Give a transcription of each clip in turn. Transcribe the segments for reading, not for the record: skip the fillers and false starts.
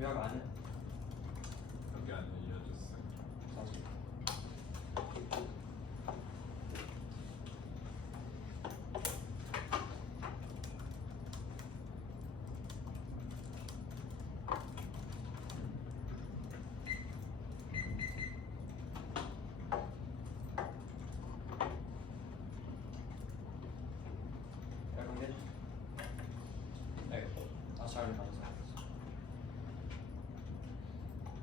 Jag got it. I've gotten it, yeah, just a second. Sounds good. Everyone good? Okay, I'll start in 5 seconds.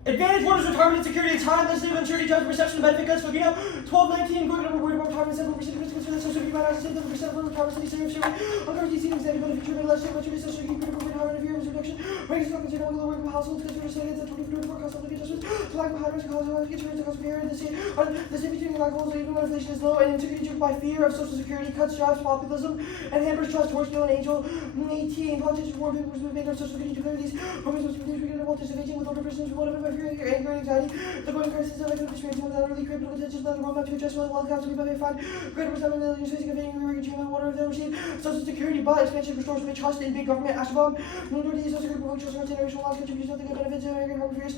Advantage orders retirement and security time, legislative uncertainty, judgment, perception, benefit cuts, Filipino, 1219, going over word about retirement, 7% consider social security, by 7% for retirement, city, service, uncovers DC, executive benefit, treatment, legislative, maturity, social security, critical retirement, years reduction, rates, not consider lower work of households, consider savings, and 2024 cost of living adjustments, to lack of high risk, college, insurance, cost of care, the state between lack of holes, even when inflation is low, and insecurity driven by fear of social security, cuts, jobs, populism, and hampers trust towards Bill and Angel, 18, politicians, war papers, movement, or social security, declare these programs must be treated of voltage of aging with older persons, whatever, by fear, anger, and anxiety. The going crisis of economic experience without early critical attention, the roadmap to address well accounts to be by find greater percent of the facing of any regime and water if they receive social security, but expansion restores to trust in big government. Ashbom, minority social security promotion, generational laws contributes nothing good benefits of American home affairs.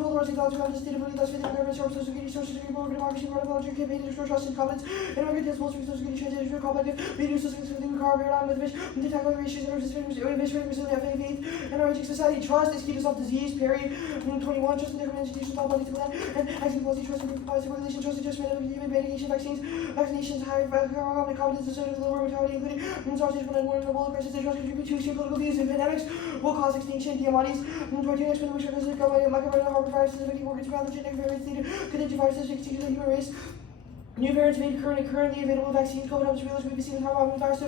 Polarizing thoughts around the state of thus fitting government, social security, program, democracy, volunteer campaign to restore trust in confidence. And American principles for social security transition, competitive, reduce social security, car, paradigm with which to tackle the issues and resilient faith, and our society trust is key to self-disease. Perry, 21, trust in the government institutions, all bodies to plan, and acting policy, trust in policy, regulation, trust adjustment of human mitigation, vaccinations, high economic confidence, and social lower mortality, including resources when war and global crisis, and trust contribute to political views and pandemics will cause extinction. The antibodies, protein experiment, which represents microbiome, harbor viruses, affecting organs, pathogenic variants, lead to contagious viruses, extinction of the human race. New variants made currently available vaccines, COVID helps realize we've been seeing how often viruses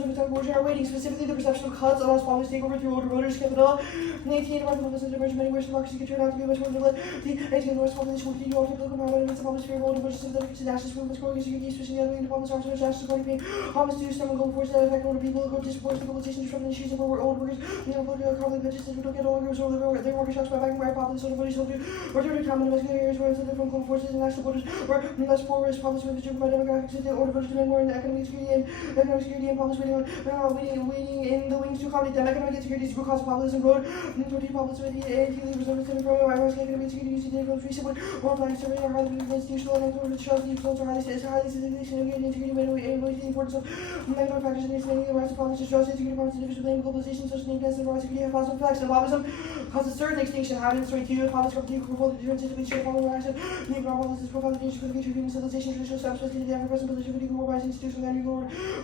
over time are waiting, specifically the perception of cuts allows policies take over through older voters, capital, 18 Department of Business emerging many ways democracy can turn out to be much more vigilant. The 18 North population will continue to political power and the public sphere will push sympathetic to national movements, growing security, especially the other departments, arms, and national security pain, homage to some global forces that affect older people, who disappoint the globalization, disrupting issues of old workers, political economic budgets that we don't get older, so their workers shocks by backing by popular sort of bodies, so to return to common domestic areas where instead from global forces and national borders, where less porous policy with driven by demographics and order voters demand more in the economic security and problems waiting in the wings to accommodate them. Economic insecurity is the root cause of populism, road, torture populism, and resistance to coronavirus, economic insecurity, using the free support, more flying survey, or highly institutional and authority shows the results are highly significant insecurity, weighing the importance of economic factors in explaining the rights of politics, shows insecurity problems, individuals blame globalization, social negative and security have positive effects, and populism causes certain extinction, habits, right to politics, competition, control, differences between shared following action, new problems, profound danger for the future of human civilization, traditional steps, especially the ever-present political globalized institutions, and new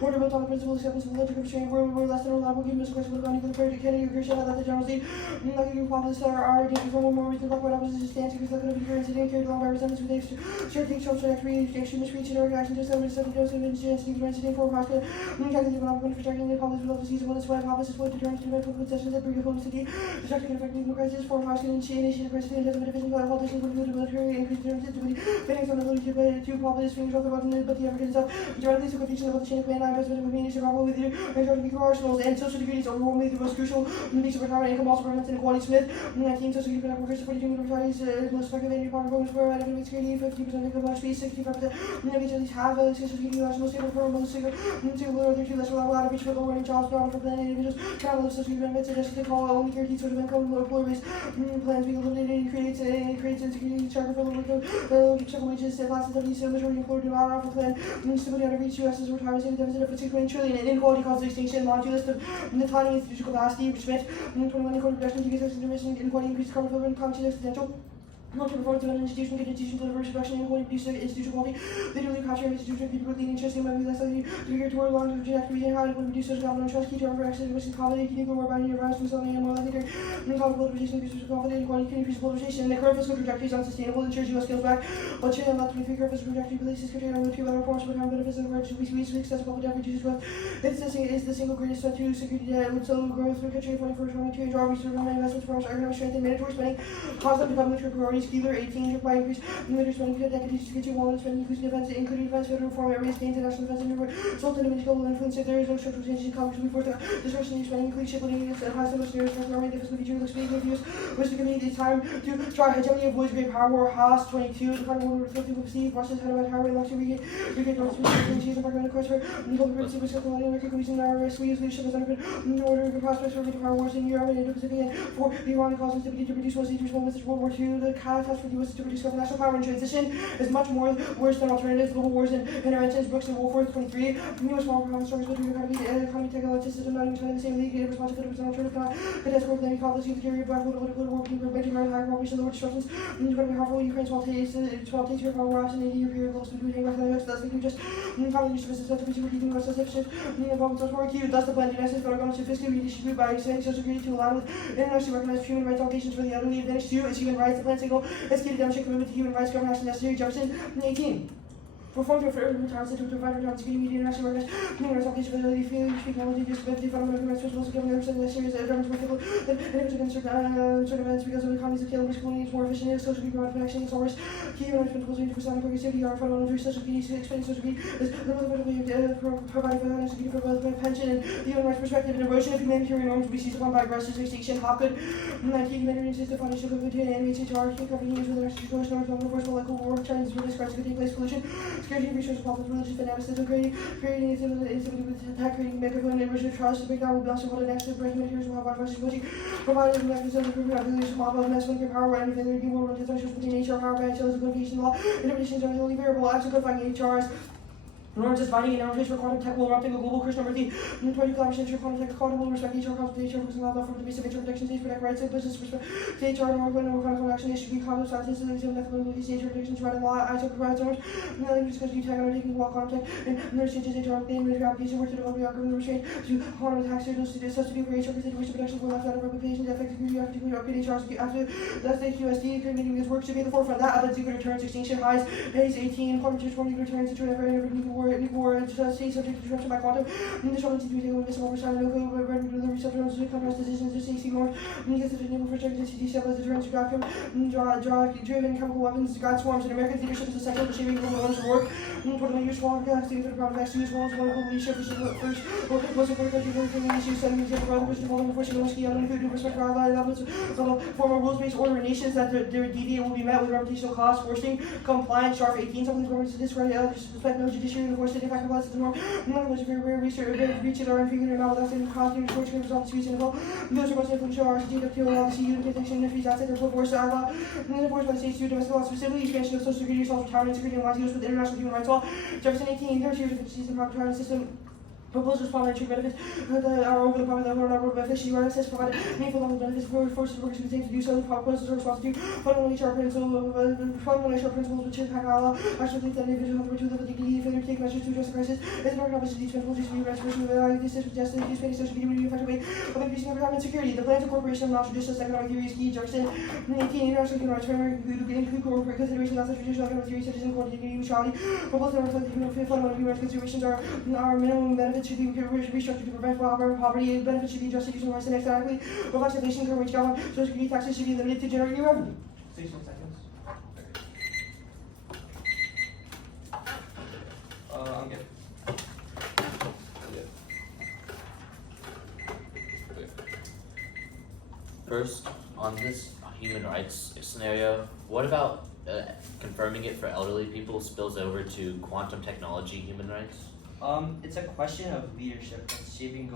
order built on the principle of acceptance of logic of sharing, where we were less than reliable, given us a question of the prayer to Kennedy or Christian, that the general state, like a group of populists are against reform more reason about what opposition stance, because they're going to be current sitting carried along by resentments with shared things, social extremist reach, and organization, just over 7 doses of incidents, things were sitting for Moscow, calculating development for protecting the public with love to seize one, sweat, publicists would determine to make public possessions that bring a home city, destructing and affecting the crisis, for Moscow, initiation of crisis, and division by politicians, would the military, increase the sensitivity, fitting some ability to populist fingers off the button, but the African itself, directly to confusion about the chain of command, I'm president of communities, survival with you, and charging micro arsenals, and social security is overwhelmingly the most crucial, these of retirement income also prevents inequality. Smith, 19 social security workers, 42 million retirees, most effective annual power programs for economic security, 50% income lunch fees, 65% of each at least half of social security lunch, most stable for most single, other two less reliable out of reach for low earning jobs, not for plan individuals, travel of social security benefits, suggested to call only guaranteed source of income, low employer-based plans being eliminated, and creates insecurity, charter for low check wages, last 70, so majority employer do not offer plan, stability out of reach, U.S. is retirement savings deficit of 6 trillion, and inequality causes extinction, module list of declining institutional capacity, which meant 21 equal production, decrease intermission, inequality, increased carbon footprint, cognitive accidental. Long-term performance of an institution, good institution, deliver production, inequality, produce institutional quality, literally capture institution, people leading interest in maybe less likely to gear toward long-term trajectory, and how to reduce social capital and trust, key to our accident, risk, accommodate, can you go more about your rise from something and more likely to conflict polarization, increase confidence, inequality, can increase polarization, and the current fiscal trajectory is unsustainable, ensures U.S. skills back, but China left 23 current fiscal trajectory, places container with 2 other reforms, but common benefits and encourages we access public debt, reduces growth. It's the single greatest threat to security debt, with solo growth, through country, 21st, 22, draw research, investments, for economic strength, and mandatory spending, cause them to become the true priority. Keeler, 18, by increase military spending for decades to get you one spending increasing defense, including defense, federal reform, areas, international defense, and result in image global influence. If there is no structural changes in Congress before the discretionary spending increase, shipbuilding, high summer scenarios, army, the fiscal future looks big and views, which the committee it's time to try hegemony of Wood's great power war, Haas 22, the kind of war reflective of Steve, Russia's head of highway, luxury, regate North Sweden, she's a partner, of course, for legal privacy, which is colonial record, reason our Swedes leadership has underbeen order of prospects for power wars in Europe and Indo-Pacific, and for the Iran causes to produce was each response to World War II. The catalyst for the U.S. to produce national power and transition is much more worse than alternatives. Global wars and interventions. Brooks and Woolforth 23. U.S. small power strongest between economy technology system not even trying the same league. Responsibility for alternative catastrophic then conflicts in the theory of black political war between preventing high population lower disruptions. Incredibly harmful. Ukraine small taste your power wraps in 80 year period goals to do hang back the US. That's like you just probably use business to be reading West deficit. Involvement of more acute. Thus the plan. The United States federal government should fiscally redistribute by extending social security to align with internationally recognized human rights obligations for the elderly. Advantage 2 is human rights. The plan signal is key to demonstrate commitment to human rights. Government action necessary. Jefferson 18. Performed to retirement to provide retirement security media international recognized human rights obligations for the elderly. Feeling speak knowledge disability fundamental human rights principles given their percent serious governments more difficult than individuals against certain events because of the economies of tailor colonies more efficient social security provided protection is always key human rights principles need for sound progressivity are fundamental to social security expanding social security is providing for security for both pension and the human rights perspective and erosion of humanitarian norms will be seized upon by aggressors extinction Hopgood 19 humanitarian system foundation of and HHR company with the next norms non-enforceable local war trends for this crisis could take place pollution security and resources politics religious fanaticism creating instability with attack creating microphone and erosion of trust to break down will be also what the next breaking materials will have our versus which provided mechanisms to prevent abuse mob of mass nuclear power and anything that be more relations between HR power by utilities implementation law interpretations are the only variable acts codifying HRs norms is binding and normative for quantum tech will erupting a global Christian number 3 20 collaboration ensure quantum tech quantum will respect HR consultation HR focusing on law from the basic HR protection stage protect rights and business respect to HR norm when no quantum action should be quantum scientists and exam methodologies HR protections right in law ISO provides norms language discussion you tag undertaking law quantum tech and nurse changes HR claim military application work to develop the algorithm restraint to quantum attack signals to substitute for HR consideration protection for left out of replication effective security effectively upgrade HR after that's the QSD committee with work to be at the forefront that other secret returns extinction highs base 18 quantum transforming returns into whatever nuclear state subject to disruption by quantum. This one needs to be taken with this oversight and local the receptor of the contrast decisions to CC north. Because the enable for certain CDC as the deterrence to vacuum driven chemical weapons God swarms and American leadership is essential to shaping global norms of war. Putting your swarm galaxy for the problem of X2 as well as global leadership first most important country for the issue setting example for other Christian holding enforcing no ski on food respect for allied levels of former rules-based order in nations that their DDA will be met with reputational costs forcing compliance sharp 18 some of these governments discredit respect no judiciary and force state impact applies to the norm none of which very rare research reaches are inferior not without any costing reports can result in speech and well those are most influential are to appeal law to see protection and fees outside their full force law and enforced by the states to domestic law specifically expansion of social security self-retirement security and laws used with international human rights law Jefferson 18 there's years of deficiencies in the retirement system proposed respondent to benefits are over the problem that were not beneficiary or access provided meaningful level benefits for forces workers who continue to do so. The proposals are responsive to fundamental HR principles which impact our law. I should think that individuals have the right to live with dignity and failure to take measures to address the crisis. It's an organization these principles used to be restoration of this suggested use social security in an effective way of increasing retirement security. The plans of corporation of non-traditional economic theories key Jefferson 18 international human rights framework include corporate considerations outside traditional economic theories such as inequality, dignity, neutrality. Proposals that reflect the fundamental human rights considerations are minimum benefits should be restructured to prevent poverty. Benefits should be adjusted using rights and economically. Reflects inflation, current wage government, social security taxes should be limited to generate new revenue. 61 seconds. I'm good. First, on this human rights scenario, what about confirming it for elderly people spills over to quantum technology human rights? It's a question of leadership that's shaping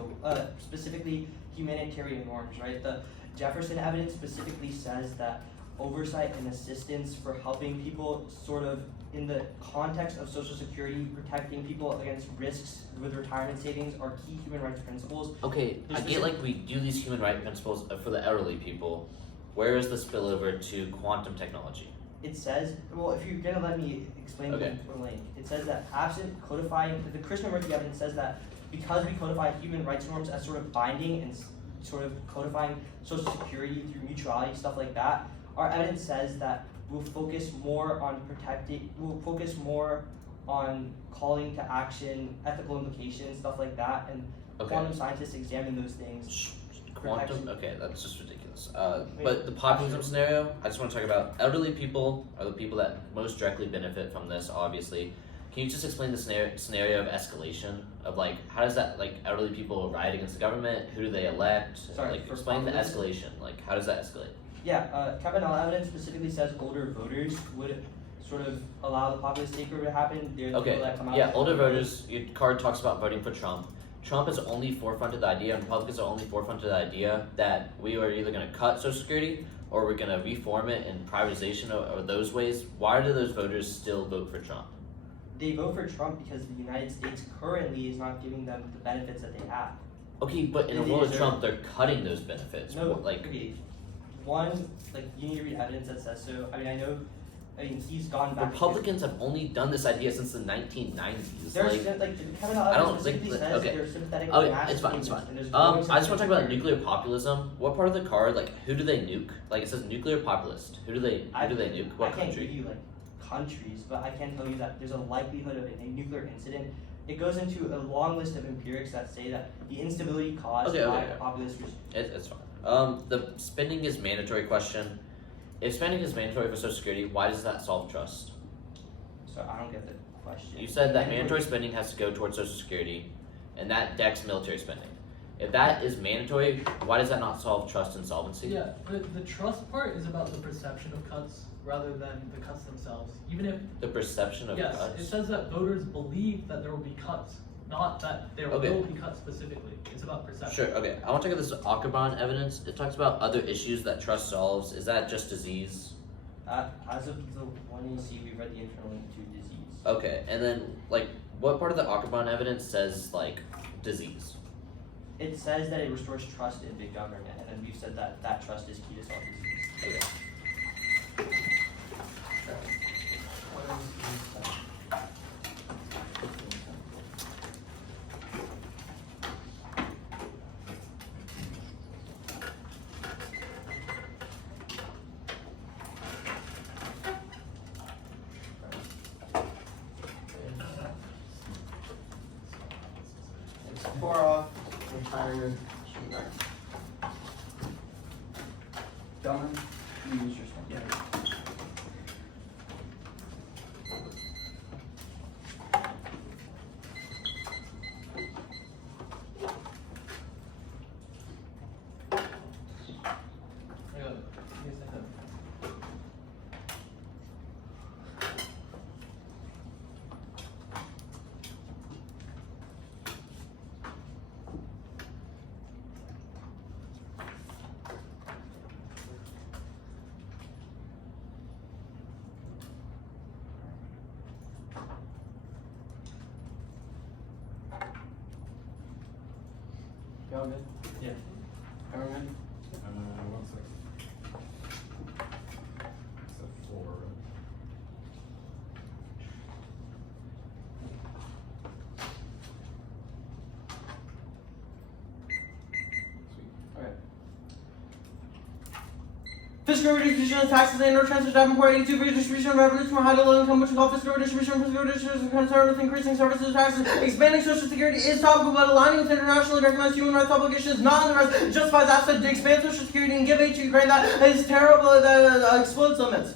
specifically humanitarian norms, right? The Jefferson evidence specifically says that oversight and assistance for helping people sort of in the context of Social Security, protecting people against risks with retirement savings are key human rights principles. Okay, I get like we do these human rights principles for the elderly people. Where is the spillover to quantum technology? It says, well, if you're gonna let me explain Okay. the link, it says that absent codifying, the Krishnamurti evidence says that because we codify human rights norms as sort of binding and sort of codifying Social Security through mutuality, stuff like that, our evidence says that we'll focus more on calling to action, ethical implications, stuff like that, and Okay. quantum scientists examine those things. Quantum? Okay, that's just ridiculous. this. But the populism scenario, I just want to talk about elderly people are the people that most directly benefit from this, obviously. Can you just explain the scenario of escalation? Of like, how does that, like, elderly people riot against the government? Who do they elect? Sorry, like, for explain the populism? escalation. Like, how does that escalate? Yeah, Kavanaugh evidence specifically says older voters would sort of allow the populist takeover to happen. They're the Okay, people that come out yeah, and older vote. voters, your card talks about voting for Trump. Trump has only forefronted the idea, and Republicans are only forefronted the idea that we are either going to cut Social Security or we're going to reform it in privatization or those ways. Why do those voters still vote for Trump? They vote for Trump because the United States currently is not giving them the benefits that they have. Okay, but in They the world of deserve- Trump, they're cutting those benefits. No, Like, okay. One, like, you need to read evidence that says so. He's gone back. Republicans have only done this idea since the 1990s. There's Like, Kavanaugh I don't evidence specifically think that- says okay. they're sympathetic to okay, mass it's fine, it's fine. movements, and there's growing I just want to talk about sense of nuclear populism. What part of the card, like, who do they nuke? Like, it says nuclear populist. Who do they nuke? What I can't country? give you like countries, but I can tell you that there's a likelihood of a nuclear incident. It goes into a long list of empirics that say that the instability caused by populist regime. It's fine. The spending is mandatory question. If spending is mandatory for Social Security, why does that solve trust? So I don't get the question. You said that mandatory spending has to go towards Social Security, and that decks military spending. If that is mandatory, why does that not solve trust and solvency? Yeah, the trust part is about the perception of cuts rather than the cuts themselves. Even if The perception of yes, cuts. it says that voters believe that there will be cuts, not that there Okay. will be cuts specifically. It's about perception. Sure, okay. I want to talk about this Octobon evidence. It talks about other issues that trust solves. Is that just disease? As of the one you see, we've read the internal link to disease. Okay, and then, like, what part of the Octobon evidence says, like, disease? It says that it restores trust in big government, and then we've said that that trust is key to solve disease. Okay. Far off, retirement, Done. You use your phone. Yeah. I got it. Give me a second. Y'all good? Yeah. Everyone good? 1 second. Except for. Alright. Fiscal redistribution of taxes and or transfers to import 82 redistribution of revenues from high to low income, which we call fiscal redistribution. Fiscal redistribution is concerned with increasing services taxes. Expanding Social Security is topical, but aligning with internationally recognized human rights obligations is not in the rest. It justifies asset to expand Social Security and give aid to Ukraine. That is terrible. That explodes limits.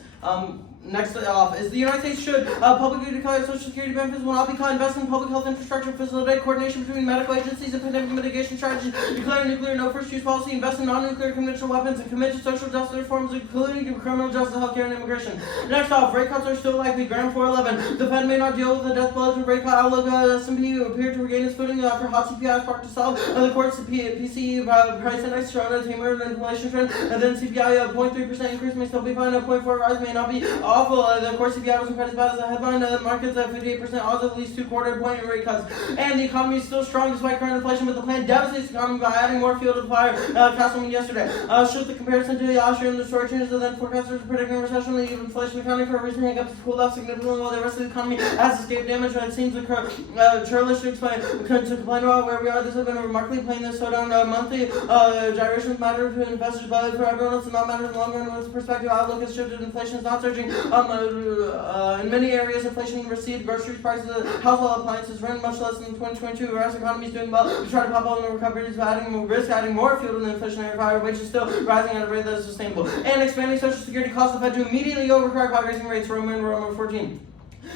Next off is the United States should publicly declare Social Security benefits will not be cut, invest in public health infrastructure, facilitate coordination between medical agencies and pandemic mitigation strategies, declare nuclear no first use policy, invest in non-nuclear conventional weapons, and commit to social justice reforms, including criminal justice, healthcare, and immigration. Next off, rate cuts are still likely. Graham 411. The Fed may not deal with the death blows with rate cut outlook. S&P appeared to regain its footing after hot CPI sparked to solve. The court's PCE price index showed a tamer inflation trend, and then CPI 0.3% increase may still be fine. A 0.4 rise may not be awful. The course CPI wasn't quite as bad as the headline. The market's at 58% odds of at least 2/4 point rate cuts. And the economy is still strong despite current inflation, but the plan devastates the economy by adding more fuel to the fire. Castleman yesterday showed the comparison to the Austrian story changes, and then forecasters are predicting a recession. The inflation accounting for recent hiccups has cooled off significantly while the rest of the economy has escaped damage. And it seems churlish to complain about where we are. This has been a remarkably plain this slowdown. Monthly gyrations matter to investors, but for everyone else, it not matter in the long run. With perspective, outlook has shifted. Inflation is not surging. In many areas, inflation received, groceries prices, household appliances rent much less than 2022. Whereas the economy is doing well, we try to pop up in the recovery is adding more risk, adding more fuel to the inflationary fire, wages still rising at a rate that is sustainable. And expanding Social Security caused the Fed to immediately overcorrect by raising rates. Roman 14.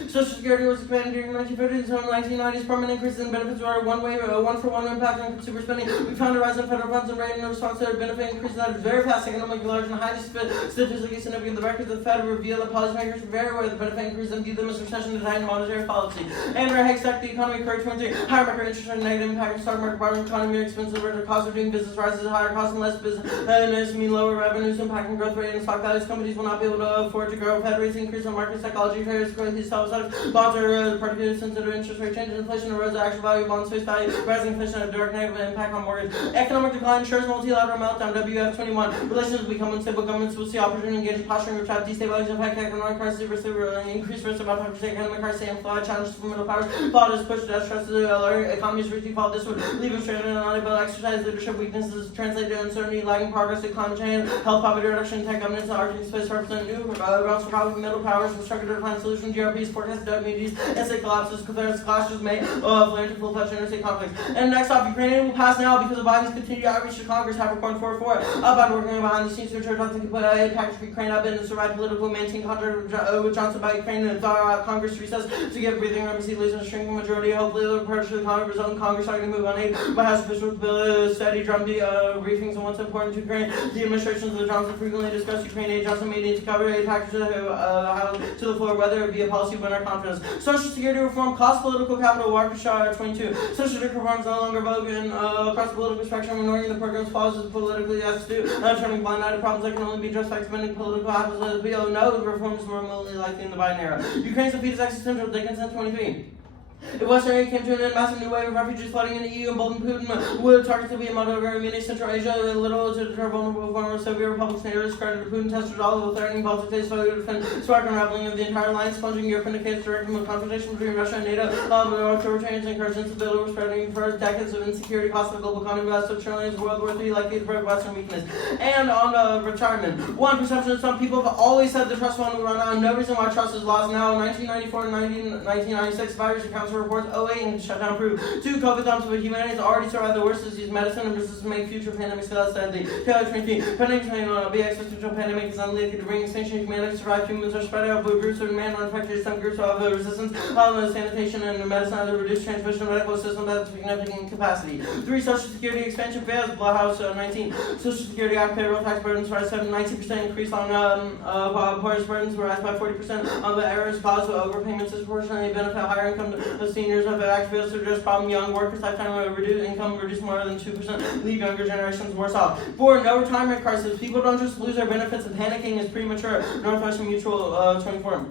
Social Security was expanded during the 1950s until the 1990s. Permanent increases in benefits were a one-for-one impact on consumer spending. We found a rise in federal funds and rate in response to benefit increases that is very fast, economically large, and highly statistically significant. The records of the Fed reveal that policymakers were very aware of the benefit increases and viewed them as recession to tighten monetary policy. And Hikes stacked the economy correct 23. Higher market interest rate, negative impact on stock market, borrowing economy, expensive rate, cost of doing business rises, higher costs and less business mean lower revenues, impacting growth rate and stock values. Companies will not be able to afford to grow. Fed rates increase on market psychology, traders growing these bonds are particularly sensitive to interest rate changes. Inflation erodes the actual value of bonds face value. Rising inflation has a direct negative impact on mortgage. Economic decline ensures multilateral meltdown. WF21. Relations become unstable. Governments will see opportunity to engage in posturing which have destabilizing effect. Economic crisis, increased risk about 5% economic crisis, amplified challenges for middle powers. Thought is pushed death stress to the alert. Economies reach default. This would leave Australia unable to exercise leadership weaknesses, translate to uncertainty, lagging progress, climate change, health poverty reduction, tech governance, Arctic space represent new routes for power middle powers, restructured to define solution, GRPs, forecast WMDs, essay collapses, clashes may flare into full-fledged interstate conflicts. And next off, Ukraine will pass now because of Biden's continued outreach to Congress. Capricorn 4-4. Biden working behind the scenes to ensure Johnson can put a package for Ukraine up and survive political maintain contract with Johnson by Ukraine and Congress recess to give breathing room. See leads a shrinking majority. Hopefully, the approach to the Congress result in Congress starting to move on aid. But House officials bill steady drumbeat briefings on what's important to Ukraine. The administrations of Johnson frequently discuss Ukraine aid. Johnson may need to cover a package to the floor, whether it be a policy win or confidence. Social Security reform cost political capital. Waukesha 22. Social Security reform is no longer vogue across the political spectrum, ignoring the program's flaws as politically astute, turning blind eye to problems that can only be addressed by expending political capital. As we all know, the reforms were remotely likely in the Biden era. Ukraine's defeat is existential. Dickinson 23. If Western aid came to an end, massive new wave of refugees flooding into the EU, emboldened Putin would target to be a Moldova, Armenia, Central Asia, little to deter vulnerable former Soviet republics. NATO credited Putin tested all of the threatening Baltic states, so to defend spark unraveling of the entire alliance, plunging Europe into chaos, directing the confrontation between Russia and NATO. October change encouraged instability, were spreading for decades of insecurity, cost of the global economy, vast of trillions, World War III, likely to break Western weakness. And on retirement. One, perception of some people have always said the trust fund will run out, no reason why trust is lost now. 1994 and 1996, virus accounts reports 08 and shutdown proof. 2, COVID dumps, but humanity has already survived the worst disease. Medicine and business make future pandemics less deadly. Taylor 23. Pandemics may not be existential. Pandemic is unlikely to bring extinction. Humanity survive. Humans are spread out, but groups of man unaffected. Some groups have resistance. Sanitation and medicine have reduced transmission. Medical system has significant capacity. 3, Social Security expansion fails. Bloodhouse 19. Social Security Act payroll tax burdens rise 19% increase on poorest burdens rise by 40%. On the errors caused by overpayments disproportionately benefit higher income seniors. Of the act fails to address problem young workers lifetime reduce income reduce more than 2%, leave younger generations worse off. 4, no retirement crisis. People don't just lose their benefits and panicking is premature. Northwestern Mutual 24.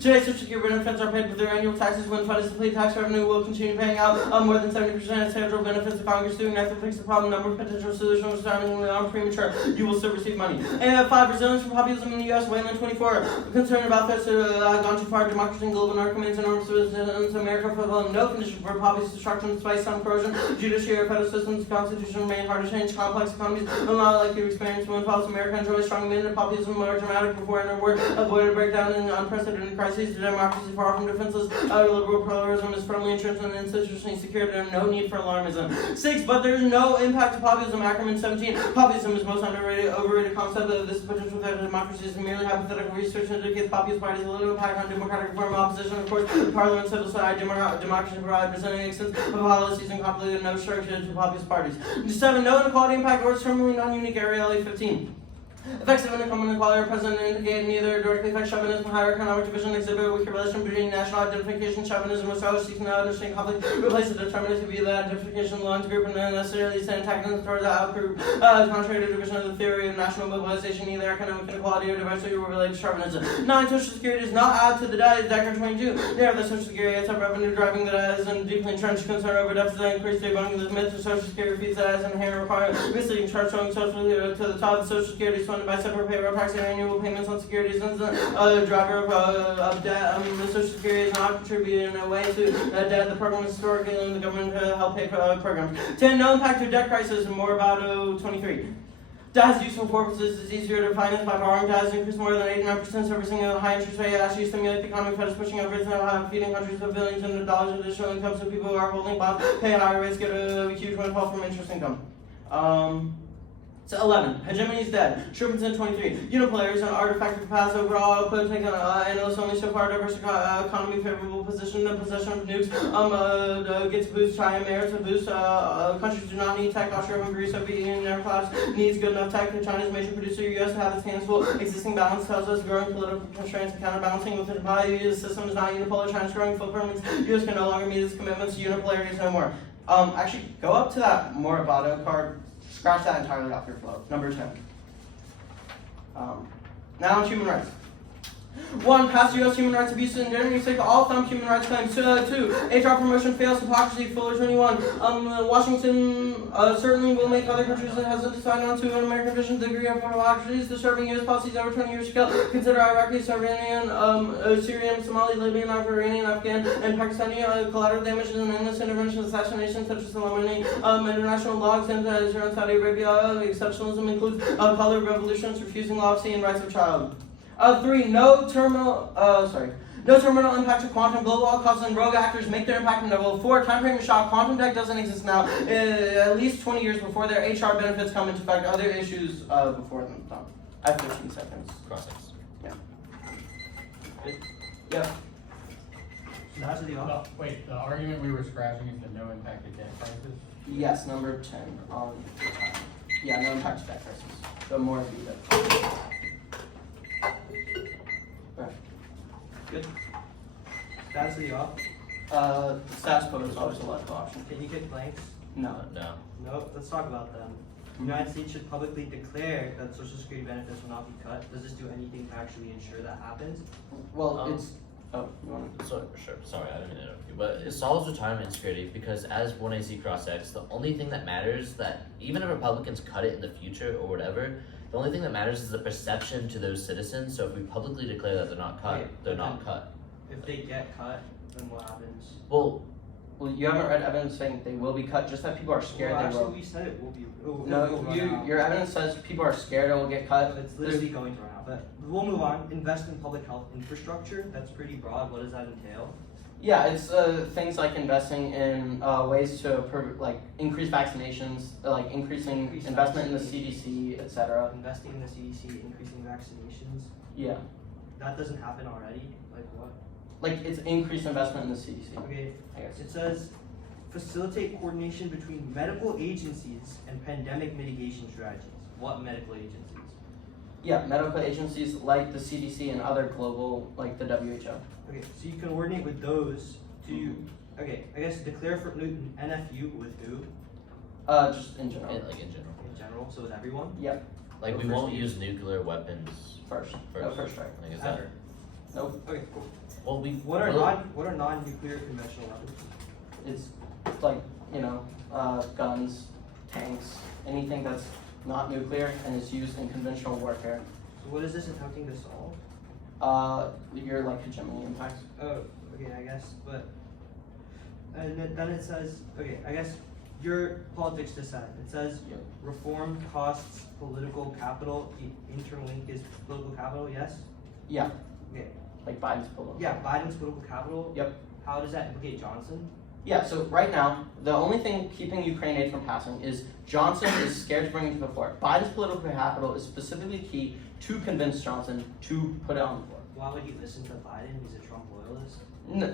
Today, Social Security benefits are paid for their annual taxes. When fund is complete, tax revenue will continue paying out more than 70% of federal benefits. The Congress doing nothing to fix the problem. Number of potential solutions surrounding premature. You will still receive money. And 5, resilience from populism in the U.S. Wayland 24. Concerned about this gone too far. Democracy and global narcomancy and enormous citizens. America fulfill no condition for populist destruction despite some corrosion. Judiciary, federal systems, constitution remain hard to change. Complex economies will not likely to experience when follows America enjoys strong men and populism more dramatic before and war. Avoid a breakdown in unprecedented crises. The democracy far from defenseless. Liberal pluralism is firmly entrenched and institutionally secured and no need for alarmism. 6, but there's no impact to populism. Ackerman 17. Populism is most overrated concept of this potential threat to democracy is merely hypothetical. Research indicates populist parties a little impact on democratic reform opposition. Of course, the parliament, civil society, democracy provide presenting extent of policies and completely no structure to populist parties. 7, no inequality impact or terminally non-unique area. 15. Effects of income inequality are present and indicate neither directly affect chauvinism, higher economic division, exhibit a weaker relation between national identification, chauvinism, with scholars seeking to understand conflict, replace the determinant to be the identification belongs to group and not necessarily send antagonism towards the out group, contrary to division of the theory of national mobilization, neither economic inequality or diversity were related to chauvinism. 9, Social Security does not add to the debt, is Decker 22. They have the Social Security as a revenue driving the debt is and deeply entrenched concern over deficit that increased debunking the myth of Social Security fees that has an inherent requirement, misleading chart showing social to the top of Social Security is funded by separate payroll tax and annual payments on securities and the driver of debt. The Social Security is not contributing in a way to debt. The program is historically and the government to help pay for programs. 10, no impact to debt crisis and more about 23. Debt has useful purposes. It's easier to finance by borrowing. Debt has increased more than 89% servicing a high interest rate. It actually stimulates the economy. Fed is pushing up rates now, feeding countries with billions of dollars of additional income. So people who are holding bonds pay higher rates, get a huge windfall from interest income. So 11. Hegemony is dead. Shermanson 23. Uniplayers and artifact of past overall output taken analysts only so far diverse economy favorable position. The possession of nukes gets boost. China merits a boost. Countries do not need tech. Offshore Hungary, Soviet Union, never class needs good enough tech. China's major producer, U.S. to have its hands full. Existing balance tells us growing political constraints and counterbalancing within the value system is not unipolar. China's growing footprint means U.S. can no longer meet its commitments. Unipolarity is no more. Actually, go up to that Morabado card. Scratch that entirely off your flow. Number 10. Now on human rights. 1. Past U.S. human rights abuses and Germany. 6. All thumb human rights claims. 2. HR promotion fails. Hypocrisy. Fuller 21. Washington certainly will make other countries that hasn't decided on to. An American vision degree of hypocrisy is disturbing U.S. policies over 20 years ago. Consider Iraqi, Syrian, Somali, Libyan, Iranian, Afghan, and Pakistani collateral damages and endless intervention, assassinations such as the Lamani, international laws and Israel and Saudi Arabia. Exceptionalism includes color revolutions, refusing law of sea and rights of child. 3. No terminal impact to quantum. Global causes and rogue actors make their impact inevitable. 4. Time frame shock. Quantum tech doesn't exist now. At least 20 years before their HR benefits come into effect. Other issues before them. Done. I have 15 seconds. Cross X. Yeah. Yep. That's the No, wait, the argument we were scratching is the no impact to debt prices? Yes, number 10 on the time. Yeah, no impact to debt prices. The more be the. Good. Status of the off. Status code is always a logical option. Can you get blanks? No. No. Nope. Let's talk about them. The United States should publicly declare that Social Security benefits will not be cut. Does this do anything to actually ensure that happens? Well, it's. Oh, you want to? So sure. Sorry, I didn't mean to interrupt you. But it solves retirement security because as 1AC Cross X, the only thing that matters that even if Republicans cut it in the future or whatever, the only thing that matters is the perception to those citizens. So if we publicly declare that they're not cut, they're not cut. If they get cut, then what happens? Well, you haven't read evidence saying they will be cut. Just that people are scared Well, they actually, will. we said it will be. Your evidence says people are scared it will get cut. It's literally going to run out. But we'll move on. Invest in public health infrastructure. That's pretty broad. What does that entail? Yeah, it's things like investing in ways to increase vaccinations, like increasing Increase investment in the CDC, etc. Investing in the CDC, increasing vaccinations. Yeah, That doesn't happen already. Like what? like it's increased investment in the CDC. Okay. I guess. It says facilitate coordination between medical agencies and pandemic mitigation strategies. What medical agencies? Yeah, medical agencies like the CDC and other global, like the WHO. Okay, so you can coordinate with those to, okay, I guess declare for NFU with who? Just in general. Like in general. In general, so with everyone? Yep. Like Go we first, won't Steve. use nuclear weapons First. first. No, first strike. Like is that? Ever. Nope. Okay, cool. Well, we. What are non-nuclear conventional weapons? It's like, guns, tanks, anything that's not nuclear and is used in conventional warfare. So what is this attempting to solve? Your like hegemony impacts. Oh, okay, I guess, but and then it says, okay, I guess your politics dissent. It says Yep. reform costs political capital, interlink is political capital, yes? Yeah. Okay. Like Biden's political. Yeah, Biden's political capital. Yep. How does that implicate Johnson? Yeah, so right now, the only thing keeping Ukraine aid from passing is Johnson is scared to bring it to the floor. Biden's political capital is specifically key to convince Johnson to put it on the floor. Why would he listen to Biden? He's a Trump loyalist.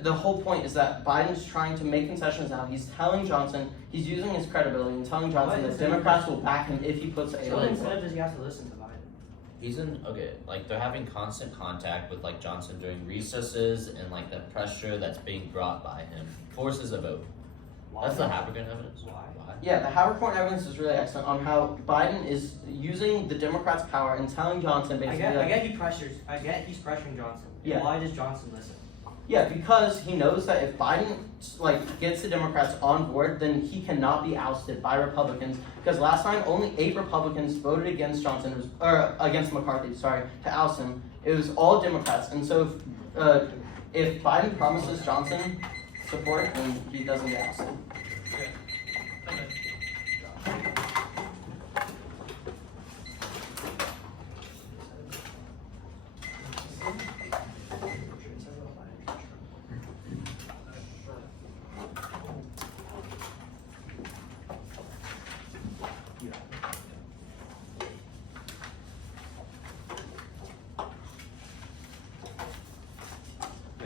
The whole point is that Biden's trying to make concessions now. He's telling Johnson, he's using his credibility and telling Johnson that Democrats will back him if he puts aid So on the instead floor. does he have to listen to Biden? He's in like they're having constant contact with like Johnson during recesses and like the pressure that's being brought by him forces a vote. Why? That's the Habercorn evidence. Why? Yeah, the Habercorn evidence is really excellent on how Biden is using the Democrats' power and telling Johnson basically I that, get he's pressuring Johnson. Yeah. Why does Johnson listen? yeah, because he knows that if Biden gets the Democrats on board, then he cannot be ousted by Republicans. Because last time only 8 Republicans voted against Johnson, against McCarthy, sorry, to oust him. It was all Democrats, and so if Biden promises Johnson support, then he doesn't get ousted. Okay.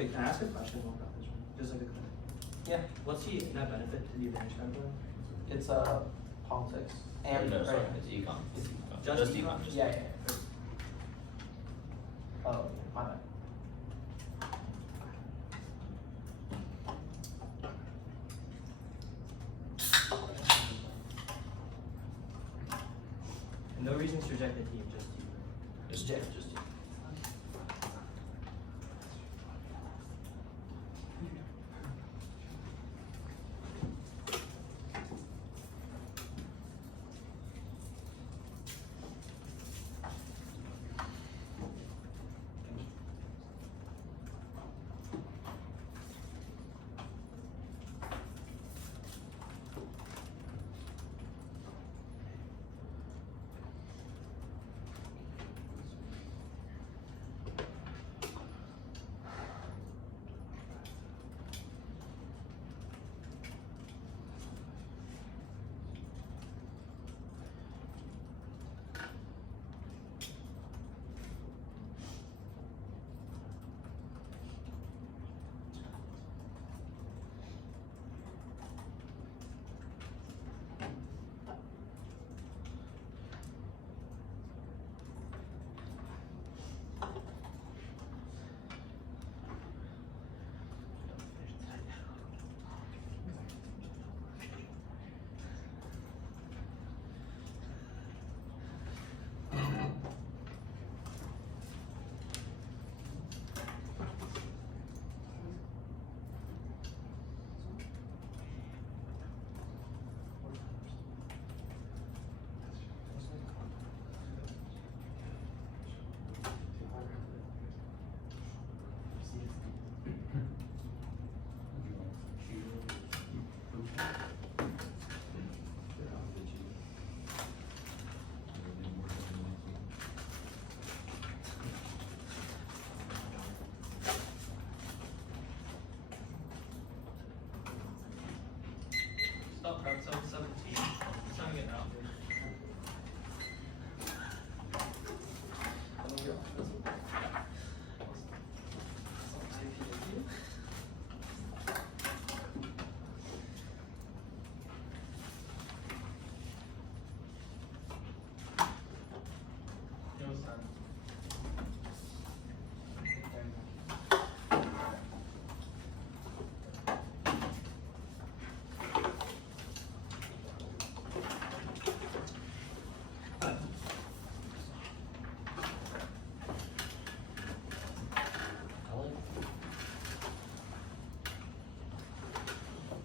Wait, can I ask a question about this one? Just like a quick. Yeah. What's the net benefit to the advantage category? It's politics and no, sorry, right. it's econ. It's Just econ. Just Yeah. Oh, my bad. No reasons to reject the team, just you. Just you. Just you. Stop prep zone 17. It's time to get out. It was time.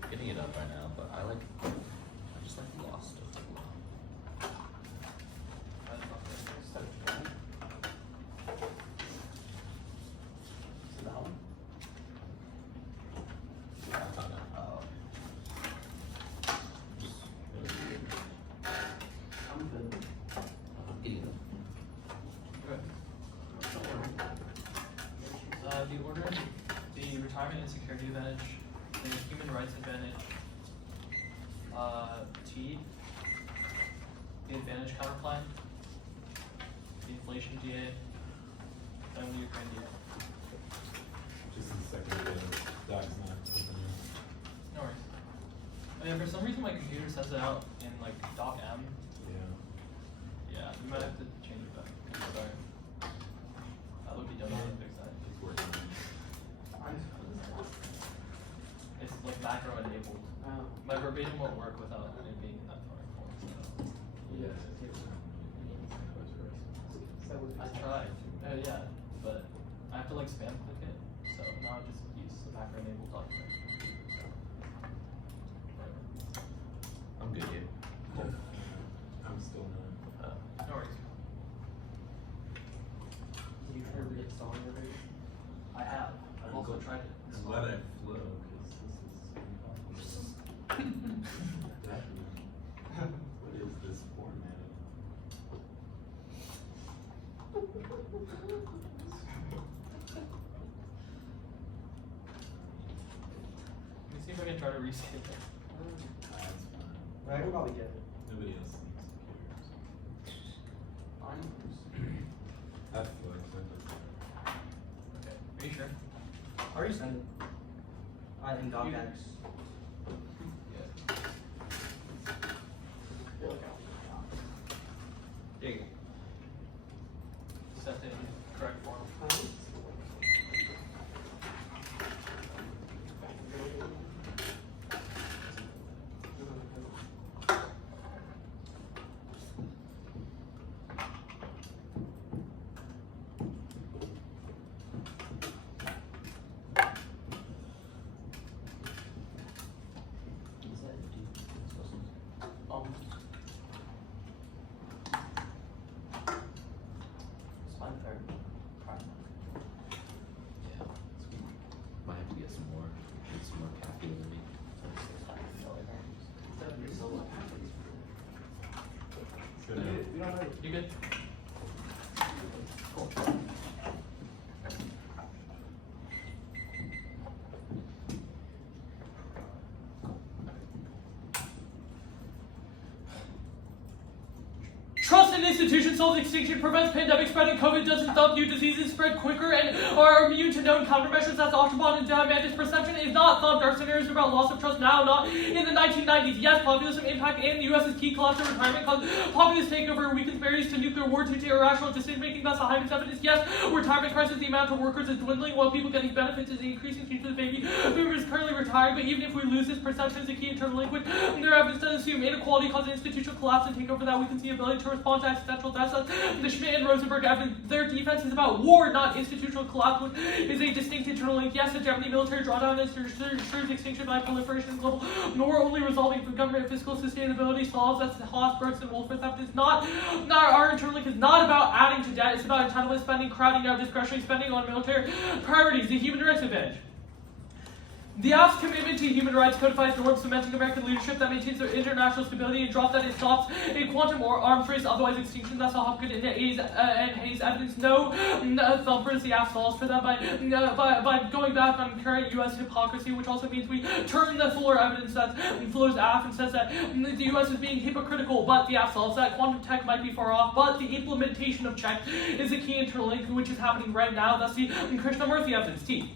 Getting it up right now, but I just like lost it. Getting it. The order, the retirement and security advantage, the human rights advantage, T, the advantage counterplan, the inflation DA, and the Ukraine DA. Just in a second, the doc's not opening. No worries. I mean, for some reason my computer sends it out in like doc M. Yeah. Yeah, we might have to change it back. Sorry. That would be done on fix that. It's working. It's like macro enabled. My verbatim won't work without it being in that form. So. Yes. I tried. Yeah, but I have to like spam click it. So now I just use the macro enabled document. I'm good, dude. I'm still not. No worries. Did you try to reinstall it already? I have. I've also tried it. I'm glad I flew, because this is. What is this formatting? Let me see if I can try to rescape it. That's fine. I could probably get it. Nobody else seems to care. That's flex, Okay. Are you sure? already sent it. In Docx. There you go. Set in correct form. It's my third. Might have to get some more caffeine than me. Good enough. You good? Cool. Trust in institutions solves extinction, prevents pandemic spread, and COVID doesn't stop new diseases spread quicker and are immune to known countermeasures. That's Octobot and Diamandis. Perception is not thumped. Our scenarios are about loss of trust now, not in the 1990s. Yes, populism impact in the U.S.'s key collapse and retirement cause populist takeover weakens barriers to nuclear war due to irrational decision-making. That's the highest evidence. Yes, retirement crisis, the amount of workers is dwindling while people getting benefits is increasing due to the baby boomers currently retired. But even if we lose this, perception is a key internal liquid. Their evidence does assume inequality causes institutional collapse and takeover that weakens the ability to respond to existential threats. The Schmidt and Rosenberg evidence. Their defense is about war, not institutional collapse, which is a distinct internal link. Yes, the Japanese military drawdown ensures extinction by proliferation global, nor only resolving for government fiscal sustainability solves. That's the Haas, Brooks, and Wolford theft. It's not our internal link is not about adding to debt. It's about entitlement spending, crowding out discretionary spending on military priorities. The human rights advantage. The AF's commitment to human rights codifies norms cementing American leadership that maintains their international stability and drop that it stops a quantum or arms race, otherwise extinction. That's how Hopkins and Hayes evidence. No thumpers. The AF solves for that by going back on current U.S. hypocrisy, which also means we turn the fuller evidence that flows AF and says that the U.S. is being hypocritical, but the AF solves that quantum tech might be far off, but the implementation of check is a key internal link, which is happening right now. That's the Krishnamurthy evidence. T.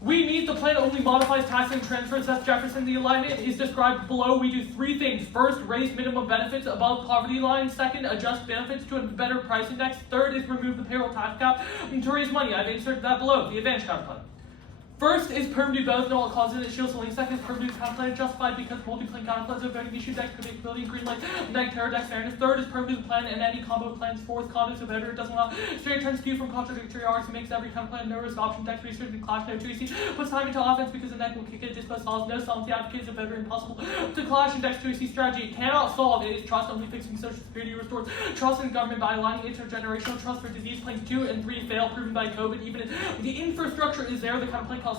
We meet the plan only modifies taxes and transfers. That's Jefferson. The alignment is described below. We do three things. First, raise minimum benefits above poverty line. Second, adjust benefits to a better price index. Third is remove the payroll tax cap to raise money. I've inserted that below. The advantage counterplan. First is perm do both, and all causes it shields the link. Second is perm do counterplan justified because multi-plane counterplans are voting issue dex predictability and green light neg terror dex fairness. Third is perm do the plan and any combo plans. Fourth, conduct of voter doesn't allow straight turns skew from contradictory arcs and makes every counterplan no risk option dex research and clash no Tracy. Puts time into offense because the neg will kick it. Dispose solves no solvency advocates of voter impossible to clash and dex Tracy strategy. It cannot solve. It is trust only fixing social security restores trust in government by aligning intergenerational trust for disease. Planes 2 and 3 fail proven by COVID. Even if the infrastructure is there, the counterplan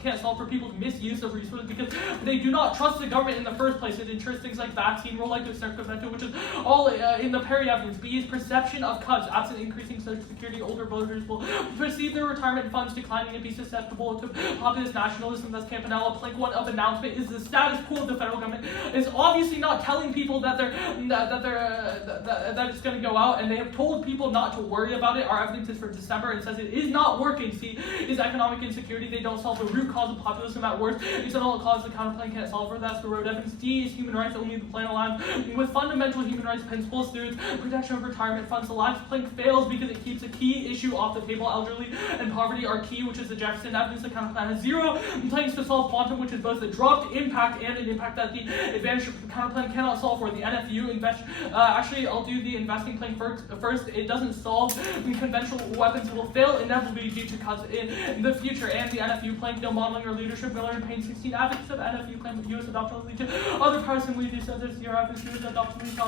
can't solve for people's misuse of resources because they do not trust the government in the first place. It ensures things like vaccine rollout to circumvent it, which is all in the Perry evidence. B is perception of cuts. Absent increasing Social Security, older voters will perceive their retirement funds declining and be susceptible to populist nationalism. That's Campanella. Plank 1 of announcement is the status quo of the federal government is obviously not telling people that it's going to go out, and they have told people not to worry about it. Our evidence is for December and says it is not working. C is economic insecurity. They don't solve the root cause of populism at worst. It's an all cause the counterplan can't solve for. That's the road evidence. D is human rights. Only the plan aligns with fundamental human rights principles through its protection of retirement funds. The last plank fails because it keeps a key issue off the table. Elderly and poverty are key, which is the Jefferson evidence. The counterplan has zero plans to solve quantum, which is both a dropped impact and an impact that the advantage counterplan cannot solve for. The NFU invest. Actually, I'll do the investing plank first. It doesn't solve conventional weapons. It will fail inevitably due to cuts in the future. And the NFU plank, no modeling or leadership. Miller and Payne 16 advocates of NFU claim that U.S. adoption will lead to other partisan leaders said there's zero evidence to adoption leads to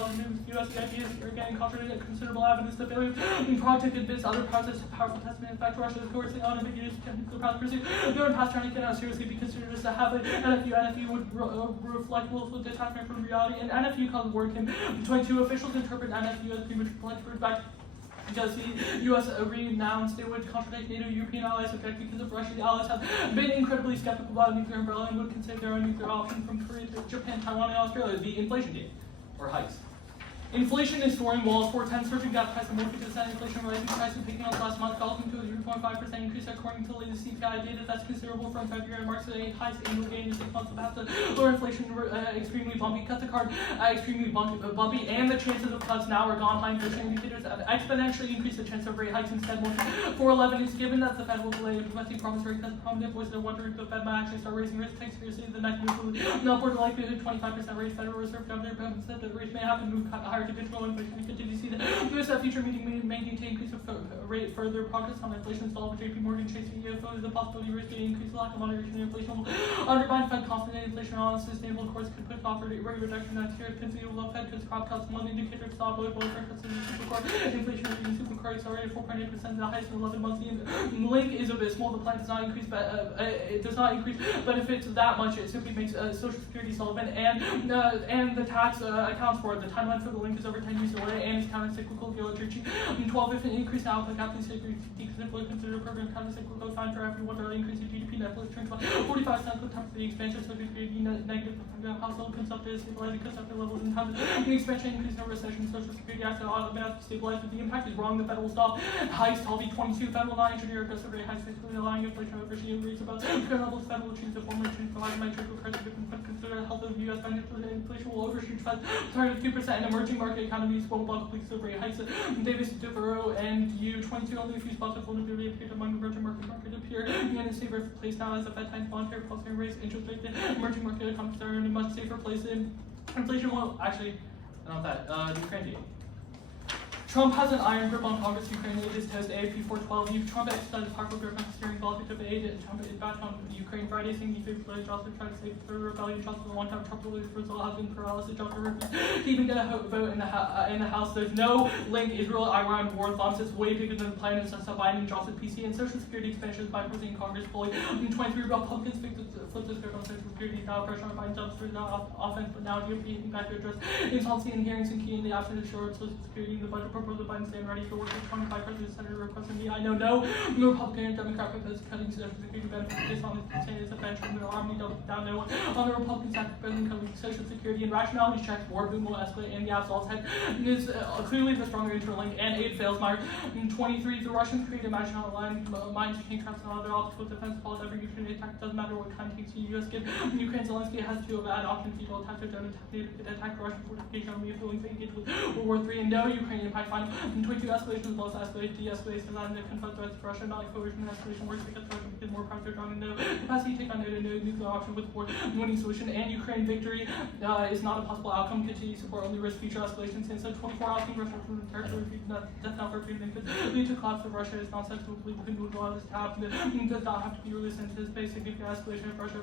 U.S. ideas are getting contradicted considerable evidence that failure in product to convince other parties of powerful testament. In fact, Russia is coercing unambiguous technical prosperity. No one past trying to get out seriously be considered as to have an NFU would reflect willful detachment from reality, and NFU caused work in 22 officials interpret NFU as premature plans for back. Because the U.S. renounced it would contradict NATO European allies, okay, because of Russia, the allies have been incredibly skeptical about a nuclear umbrella and would consider their own nuclear option from Korea to Japan, Taiwan, and Australia. The inflation date, or hikes. Inflation is soaring walls, 410 surging gas price and mortgages and inflation rising price and picking up last month, falling to a 0.5% increase according to the latest CPI data. That's considerable from February. Marks the highest annual gain in 6 months about the lower inflation, extremely bumpy. Cut the card, extremely bumpy, and the chances of cuts now are gone. High inflation indicators have exponentially increased the chance of rate hikes instead. Motion 411 is given that the Fed will delay implementing promissory cuts. Prominent voices are wondering if the Fed might actually start raising rates. Take seriously the next move to upward likelihood 25% raise. Federal Reserve Governor Bowman said that rates may have to move higher to control inflation. We continue to see the U.S. future meeting may need to increase the rate further. Progress on inflation stall with JP Morgan Chase CEO is the possibility rates may increase. Lack of moderation in inflation will undermine Fed confidence. Inflation on a sustainable course could put off rate reduction next year. Continue low Fed cuts, crop cuts. One indicator to stop low cuts in the supercore. Inflation rate in supercore accelerated 4.8%, the highest in 11 months. The link is abysmal. The plan does not increase, it does not increase benefits that much. It simply makes Social Security relevant, and the tax accounts for it. The timeline for the link is over 10 years away, and it's countercyclical. 12, if an increase in output capital decrease consider a program countercyclical fine for every $1 increase in GDP. Netflix turns 45 cents with time for the expansion. Social Security negative household consumption stabilizing consumption levels in time. The expansion increase in recession. Social Security asset automatically stabilize, but the impact is wrong. The Fed will stop hikes till B22. Fed will not engineer aggressive rate hikes, basically allowing inflation overshooting rates above current levels. Fed will choose to formally change providing my trickle cards to consider the health of U.S. financial inflation will overshoot Fed target of 2%, and emerging market economies will block weeks of rate hikes. Davis, DeVero, and U22 only a few spots of vulnerability appeared among emerging market appear in a safer place now as the Fed tightens monetary policy and raise interest rates. Emerging market economies are in a much safer place. Inflation will actually not that Ukraine deal. Trump has an iron grip on Congress. Ukraine latest host AFP 412. Trump exercised powerful grip on steering politics of aid. Trump is back on Ukraine Friday, saying he favored Johnson trying to save the rebellion. Johnson, the one-time Trump result has been paralysis. Johnson refused to even get a vote in the House. There's no link. Israel-Iran war thumbs. It's way bigger than the plan. It's just a Biden Johnson PC and Social Security expansion by president Congress fully. 23 Republicans flipped the script on Social Security. Now pressure on Biden jumps through not offense, but now GOP back to address insolvency and hearings and key in the absence of short Social Security. The budget proposal Biden stand ready to work with 25 president senator requesting me. I know no Republican or Democrat proposed cutting Social Security benefits based on the say it's a bench from the army down no on the Republican side proposing cutting Social Security and rationality checks. War boom will escalate and the absolute head is clearly the stronger interlink and aid fails. My 23 the Russians create a magic line mines chain traps and other optical defense falls every Ukrainian attack. Doesn't matter what kind of takes the U.S. give. Ukraine Zelensky has two bad options. He will attack the don't attack Russian fortification on the willing to engage with World War III and no Ukrainian pipeline. 22 escalation as well as escalate, de-escalate, and to confront threats to Russia, not coercion. Escalation works because Russia is more pressure on no capacity to take on no nuclear option with war winning solution, and Ukraine victory is not a possible outcome. Continue support only risk future escalation. Since 24 asking Russia from the territory death now for freedom could lead to collapse of Russia. It's nonsensical to believe we can move all this to happen. It does not have to be released into space. Significant escalation of Russia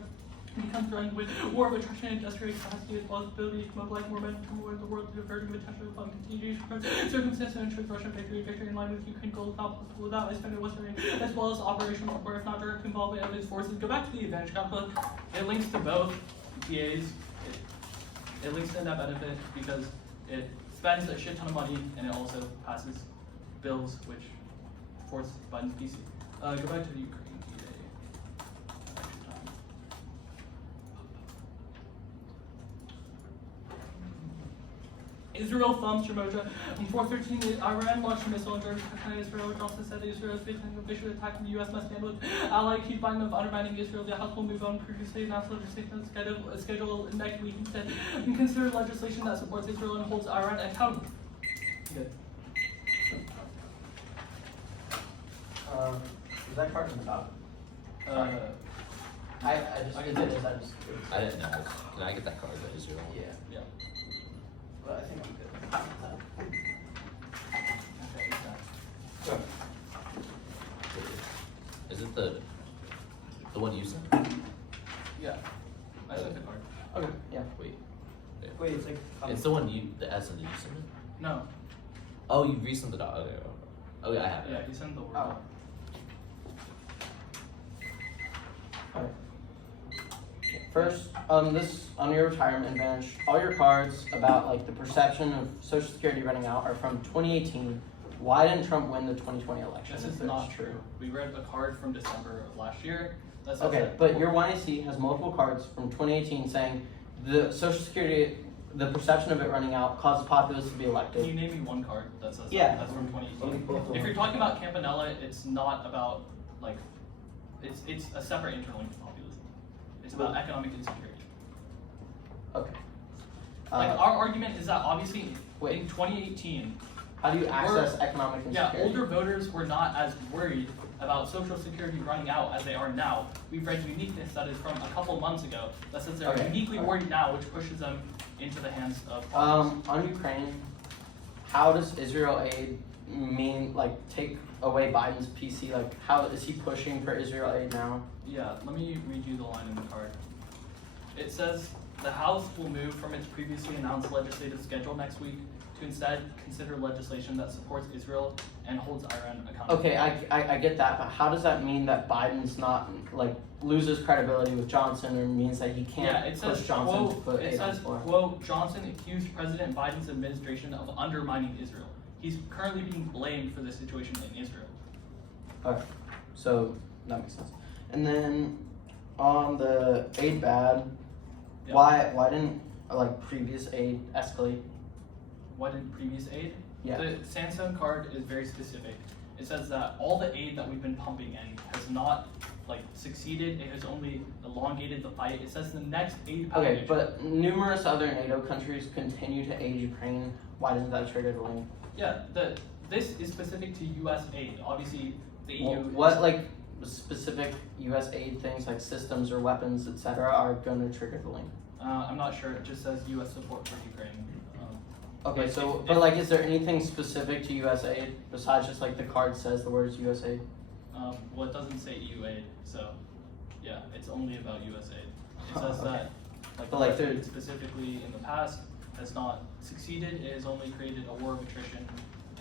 becomes threatened with war of attraction and industrial capacity as well as ability to mobilize more men to move the world, diverting the attention of continuation from circumstances to ensure Russian victory in line with Ukraine goals not possible without expending Western aid, as well as operational support, if not direct involvement of its forces. Go back to the advantage conflict. It links to both EAs. It links to net benefit because it spends a shit ton of money and it also passes bills which force Biden's PC. Go back to the Ukraine. Israel thumbs Jamoja. In 413, Iran launched a missile and Israel, which also said Israel is facing a vicious attack from the U.S. must stand with ally accused Biden of undermining Israel. The House will move on previously announced legislation schedule next week instead and consider legislation that supports Israel and holds Iran accountable. Good. Is that card in the bottom? I didn't know. Can I get that card to Israel? Yeah. But I think I'm good. Sure. Is it the one you sent? Yeah. I sent the card. Okay, yeah. Wait, it's like It's the one the S and you sent it? No. Oh, you resent the dot. Okay, I have it. Yeah, you sent the word. Oh. Okay. First, this on your retirement advantage, all your cards about like the perception of Social Security running out are from 2018. Why didn't Trump win the 2020 election? This is not true. We read a card from December of last year. That's okay, but your YNC has multiple cards from 2018 saying the Social Security the perception of it running out causes populists to be Can elected. you name me one card that says Yeah. that? That's from 2018. If you're talking about Campanella, it's not about like it's a separate interlink to populism. It's about economic insecurity. Okay. Like our argument is that obviously wait. in 2018, How do you access economic yeah, insecurity? older voters were not as worried about Social Security running out as they are now. We've read uniqueness that is from a couple of months ago that says they're Okay. uniquely worried now, which pushes them into the hands of On Ukraine, how does Israel aid take away Biden's PC? Like, how is he pushing for Israel aid now? Yeah, let me read you the line in the card. It says, the House will move from its previously announced legislative schedule next week to instead consider legislation that supports Israel and holds Iran accountable. Okay, I get that, but how does that mean that Biden's not, loses credibility with Johnson, or means that he Yeah, can't it says, push Johnson to quote, put it aid on says, the floor? quote, Johnson accused President Biden's administration of undermining Israel. He's currently being blamed for the situation in Israel. Okay, so that makes sense. And then on the aid bad, Yeah. why didn't previous aid escalate? What in previous aid? Yeah. The Sandstone card is very specific. It says that all the aid that we've been pumping in has not succeeded. It has only elongated the fight. It says the next aid package. Okay, but numerous other NATO countries continue to aid Ukraine. Why doesn't that trigger the link? Yeah, this is specific to U.S. aid. Obviously, the EU. What specific U.S. aid things like systems or weapons, etc., are going to trigger the link? I'm not sure. It just says U.S. support for Ukraine. Okay, But so if- is there anything specific to U.S. aid besides just the card says the words U.S. aid? Well, it doesn't say EU aid, so yeah, it's only about U.S. aid. It says Okay. that But, the aid specifically in the past has not succeeded. It has only created a war of attrition.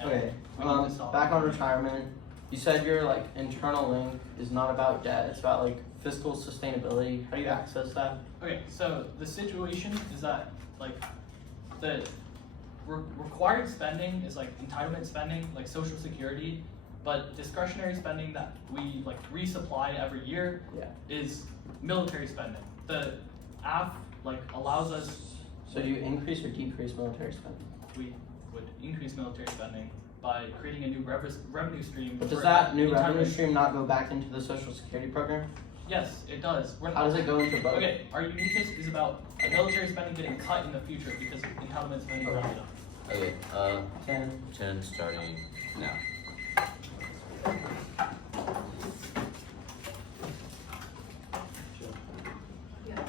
And Okay, we need to stop back it. on retirement, you said your internal link is not about debt, it's about fiscal sustainability. How do you access that? Okay, so the situation is that the required spending is entitlement spending, Social Security, but discretionary spending that we resupply every year Yeah. is military spending. The AF allows us. So do you increase or decrease military spending? We would increase military spending by creating a new revenue stream. But does for that new entitlement. revenue stream not go back into the Social Security program? Yes, it does. How does it go into both? Okay, our uniqueness is about military spending getting cut in the future because entitlement spending Okay. running up. Okay, 10. 10 starting No. yeah.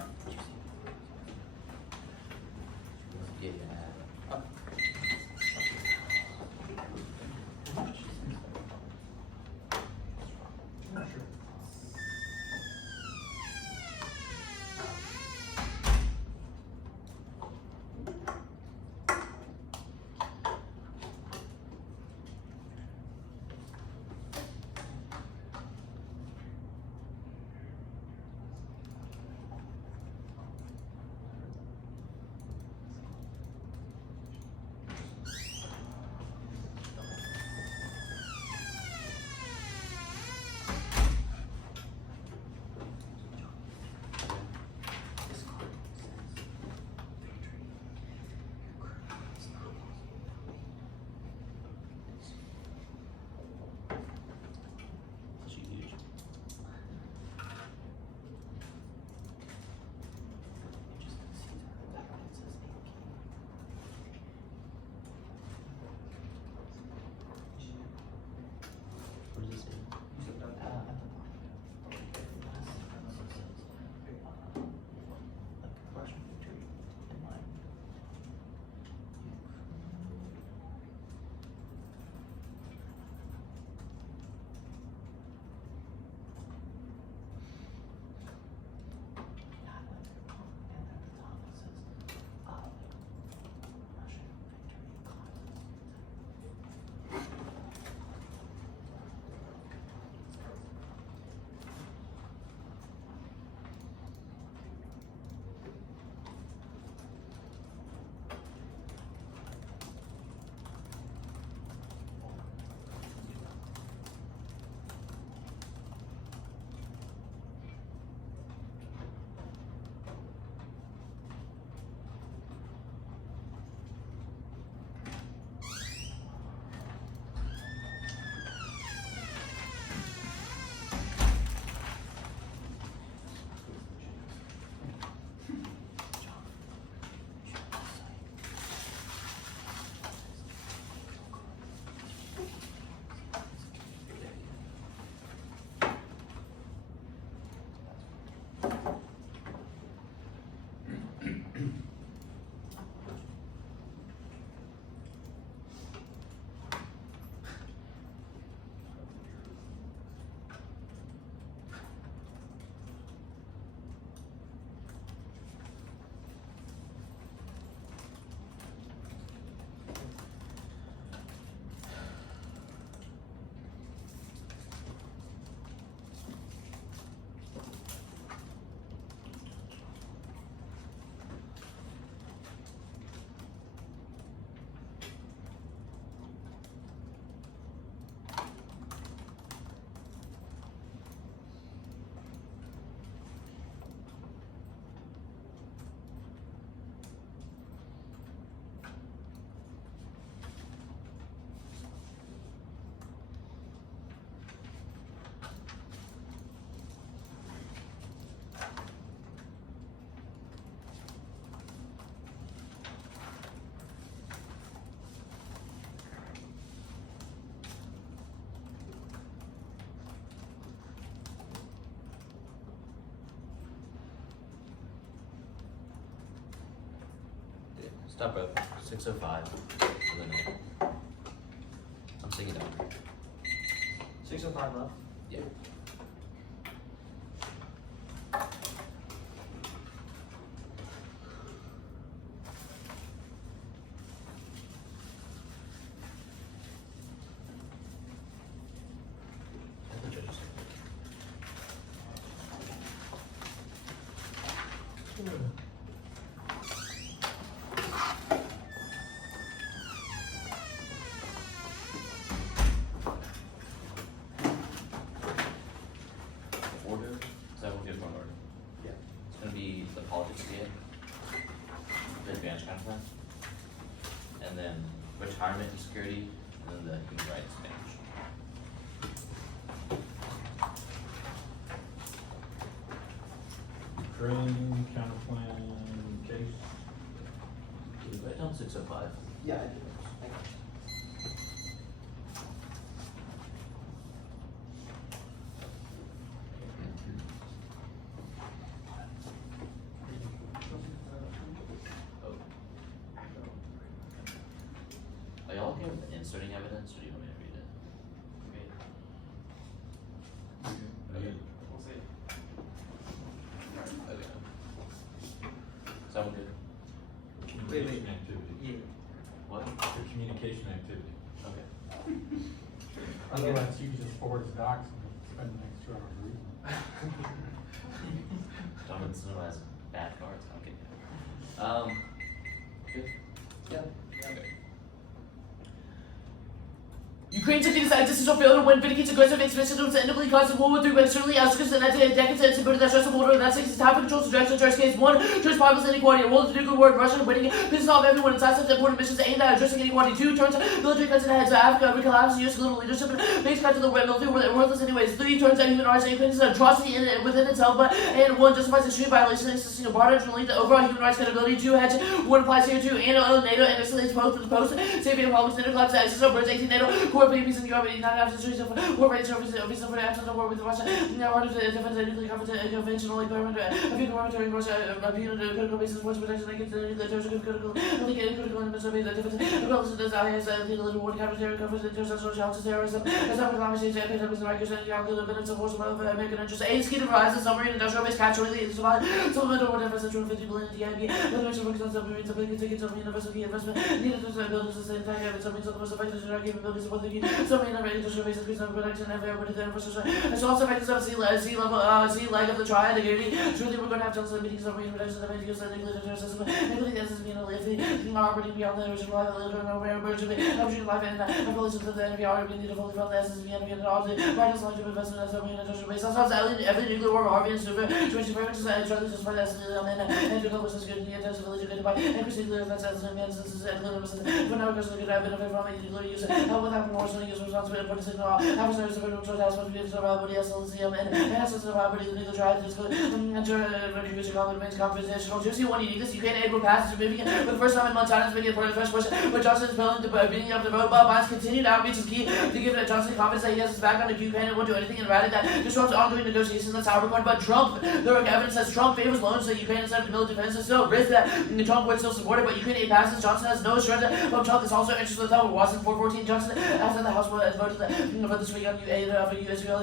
Stop, bro. 6:05 for the night. I'm singing down. 6:05 left. Yeah. Order? Is that what we have on order? Yeah. It's gonna be the politics game, the advanced kind of thing, and then retirement and security, and then the human rights bench. Drilling, counterplan, case. Did you write down 6:05? Yeah, I did. Thank you. Oh. Are y'all okay with inserting evidence, or do you want me to read it? Okay. We'll see. Okay. Someone good? Communication activity. Yeah. What? The communication activity. Okay. Otherwise, you just forward the docs and spend the next 2 hours reading them. Jonathan Snow has bad cards. Okay. Good. Yeah. Okay. Ukraine took its existential failure when vindicates aggressive expansion to endably caused World War III when certainly outskirts and decades and subverted that stressful border that takes its time controls the direction of Church case 1, Church populace inequality, a world of nuclear war, Russia winning, pisses off everyone inside such important missions aimed at addressing inequality. 2, turns military cuts in the heads of Africa, recollapses US global leadership, makes cuts to the military worthless anyways. 3, turns out human rights and Ukraine is an atrocity within itself, and 1, justifies extreme violation insisting of border to link the overall human rights credibility. 2, hedge 1 applies here to NATO and escalates both to the post, saving republics, NATO collapse, access of birds, 18 NATO, core peace in Europe, United Nations Treaty of War Rights Service for the absence of war with Russia, now order to defend the nuclear conventional environment, a few military Russia, a few critical bases for protection against the nuclear terrorism, critical elements of the defense, as well as the IS, legal war, counter-terror, coverage, international challenges, terrorism, as well as conversations, economics, and righteous, and young evidence of force of American interest. 8, scheme to rise the submarine industrial base, capturing the supplemental war defense, 250 billion DIB, military focus on submarines, ability to get submarine investment needed to build a sustained attack, submarines of the most effective capabilities of the submarine industrial base, increase of production, and everybody the infrastructure. It's also effective of sea leg of the triad, the Gary. Truly, we're going to have to listen meetings of submarine production, the use of the nuclear system, including the SSB and the operating beyond the original life, the opportunity life, and the policies of the NPR, we need to fully fund the SSB and all the brightest long-term investment in submarine industrial base. Sometimes every nuclear war, Harvey and Super, 25 and Charlie just find the SSB and to accomplish this good, the intensive village good by increasing nuclear defense as an advance, and for now, because of the good, I've benefit from nuclear use, without more, so use responsibility for the signal, have a service of control task force, we have survivability, SLCM, and assets of survivability, the legal trial, and contribution remains confidential. Juicy one uniqueness, you can't able pass significant for the first time in months, China's making important first push, but Johnson is building the beginning of the road. Bob Biden's continued outreach is key to give Johnson confidence that he has his back on the Ukraine and won't do anything about it that disrupts ongoing negotiations. That's how we're going. But Trump, the evidence says Trump favors loans to Ukraine instead of military defense. There's still a risk that Trump would still support it, but Ukraine aid passes. Johnson has no assurance that Trump is also interested in the top Washington 414. Johnson, after the House voted this week on U.S. Ukraine,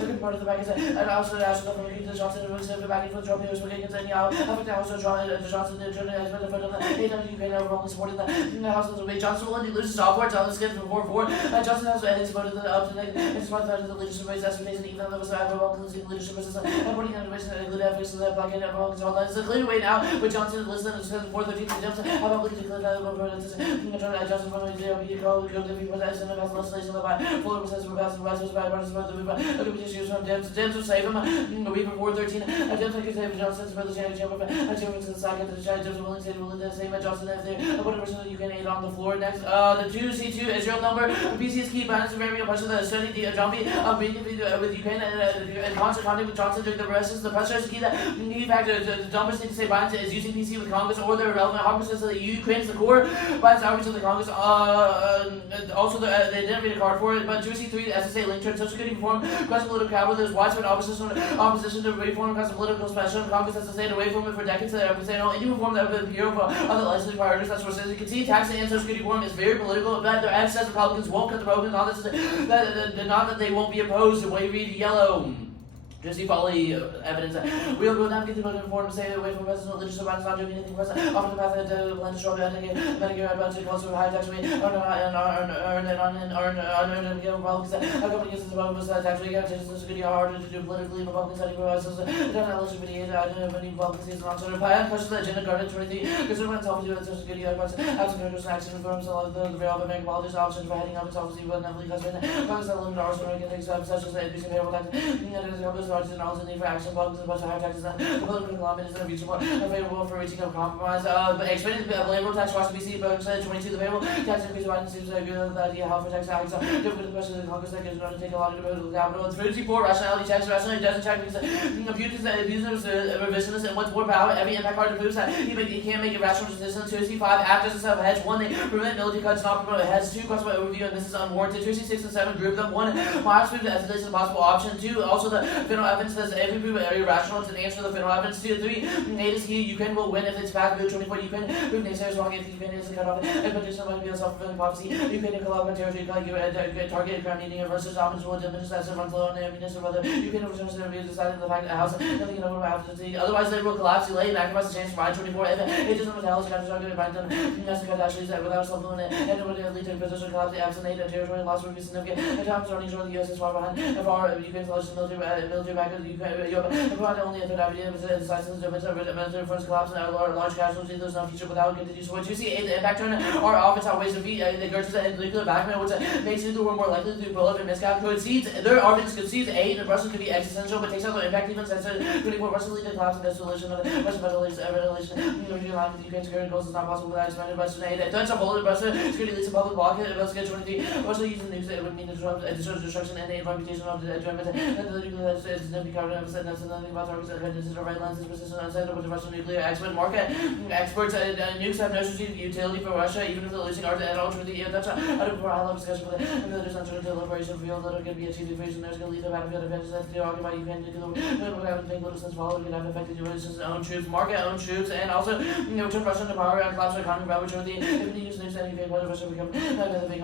looking part of the back and also the National Government the Johnson and back for Trump. He was looking against any I think that also Johnson has been the foot of the 8 of Ukraine overall supporting the House of the way. Johnson will only lose his software. Johnson gets from 4-4. Johnson has his vote up to his part of the leadership race estimates, and even though there was overall losing leadership versus putting on the race and include efforts to that blockade overall control lines. It's a clear way now with Johnson listed as 413 attempts. How about looking to clear that over Johnson from the JLP call go to people that send about legislation by 4% of passing rises by participants of the petitions from Dems will save him. We for 413 attempts like save Johnson for the chamber to the side of the judge of willing to rule the same Johnson if there whatever you can aid on the floor. Next, the 2C2 Israel number PC is key balance of very much of the study the jumpy with Ukraine and concert contact with Johnson during the rest the pressure is key that key factor the numbers need to say Biden is using PC with Congress or the relevant Congress says that Ukraine is the core Biden's outreach to the Congress also the they didn't read a card for it, but Juicy 3, the SSA linked to Social Security reform, across political capital, there's widespread opposition to reform across the political spectrum. Congress has stayed away from it for decades. They have said, any reform that would appear of other legislative priorities. That's what it says. You can see tax and Social Security reform is very political, but the ad says Republicans won't cut the Republicans, not that they won't be opposed to way read yellow. Just folly evidence. We'll go navigate the voting reform, stay away from president, legislative violence, not doing anything present. Often the path to plan to struggle, Medicare advantage, also high tax rate, earn and give Republicans. A couple of years above was that tax rate, Social Security harder to do politically. Republicans had provides us. It doesn't eligible for the I don't have any Republicans is not sort of plan. Question the agenda guarded 23. Conservatives obviously with Social Security advantage. Absent notice and action firms, the real American politics options for heading up its obviously with Netflix husband. Congress that limit arsenal against such as increasing payroll tax. And also need for action politics and higher taxes and the political climate is unreachable available for reaching a compromise. But expanding the labor tax Washington DC, but 22 the payroll tax increase Biden seems like a good idea how for tax acts. Difficult question of the Congress that gives going to take a lot of political capital. It's 54 rationality checks. Rationality doesn't check because abusers revisionists and what's more power. Every impact card proves that he can't make a rational decision. 265 after the self hedge. 1 they prevent military cuts, not promote hedge. 2 question about overview and this is unwarranted. 2, 6 and 7 group them. 1 Myers proved as a possible option. 2 also the federal evidence says every proof are irrational. It's an answer to the federal evidence. 2 3 Nate is here. Ukraine will win if it's back. 24 Ukraine prove naysayers wrong if Ukraine is cut off. And petition might be a self-fulfilling prophecy. Ukraine can collapse on territory target ground needing versus options will diminish that runs low on the ammunition whether Ukraine returns to their deciding the fact that the house nothing can over after the otherwise they will collapse. Delay sacrifice the chance for 24 if it doesn't metallic after target by done that's the actually that without self-fulfilling and it would lead to position collapse the absent and territory loss would be significant. And times running short the US is far behind and far Ukraine's largest military back of Europe. Only a third idea was the decisive military force collapse and large casualties. There's no future without continued support. 2 see 8 the impact turn our offense outweighs defeat the Gertrude and nuclear backman which makes it the world more likely to do prolific miscalculate concedes. Their offense concedes 8 and Russian could be existential but takes out their impact defense and 24 Russian lead to collapse and desolation of the Russian ventilation. New line with Ukraine's security goals is not possible without expanded Russian aid. It turns out bullet Russia security leads to public block. It was 23 Russia using nukes it would mean destruction and a reputation of the Germans and the nuclear is never covered and said that's nothing about targets that is the right lens is persistent unsettled with the Russian nuclear expert market. Experts nukes have no strategic utility for Russia even if they're losing art and ultimately that's a high level discussion for the military's uncertainty liberation of real that can be achieved if there's going to lead to battlefield events that to occupy Ukraine to have make little sense following could have affected Russia's own troops, market own troops and also return Russia to power and collapse the economy by which the if the use nukes and Ukraine part of Russia become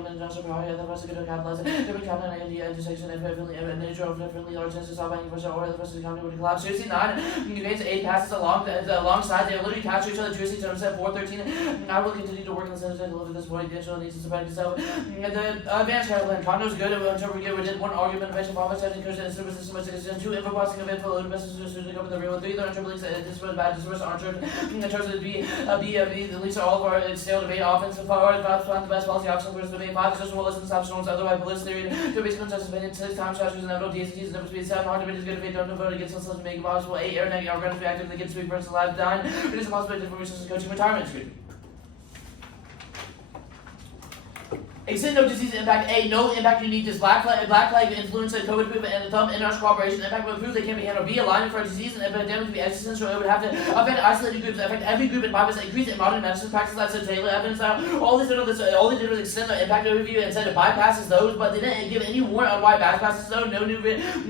an industrial power and the Russia could capitalize every cabinet and the intersection and nature of friendly large chances of buying Russia or the Russian economy would collapse. 9 Ukraine's 8 passes alongside they literally catch each other. Juicy terms at 413 I will continue to work on the center to deliver this point additional needs to support itself. The advanced Carolyn Condo is good until we did 1 argument of patient profits and encouraged and service system and 2 info processing of info load messages to cover the real 3 the interlinks this was bad this was aren't in terms of be the least all of our stale debate offensive power about the best policy option versus debate 5 just will listen stop storms otherwise police theory to basic consensus opinion 6 times strategies and no DSTs never speed 7 hard debate is good if they don't vote against us to make possible 8 air negative organic reactive that gets to be versus live 9 it is a possibility for research and coaching retirement screen. Extend no disease impact. A no impact unique is black flag influenza COVID proof and the thumb international cooperation impact will prove they can be handled. B alignment for a disease and epidemic to be existential. It would have to affect isolated groups, affect every group in population, increase in modern medicine practices. That's a Taylor evidence now. All they did was extend the impact overview and said it bypasses those, but they didn't give any warrant on why bypasses those. No new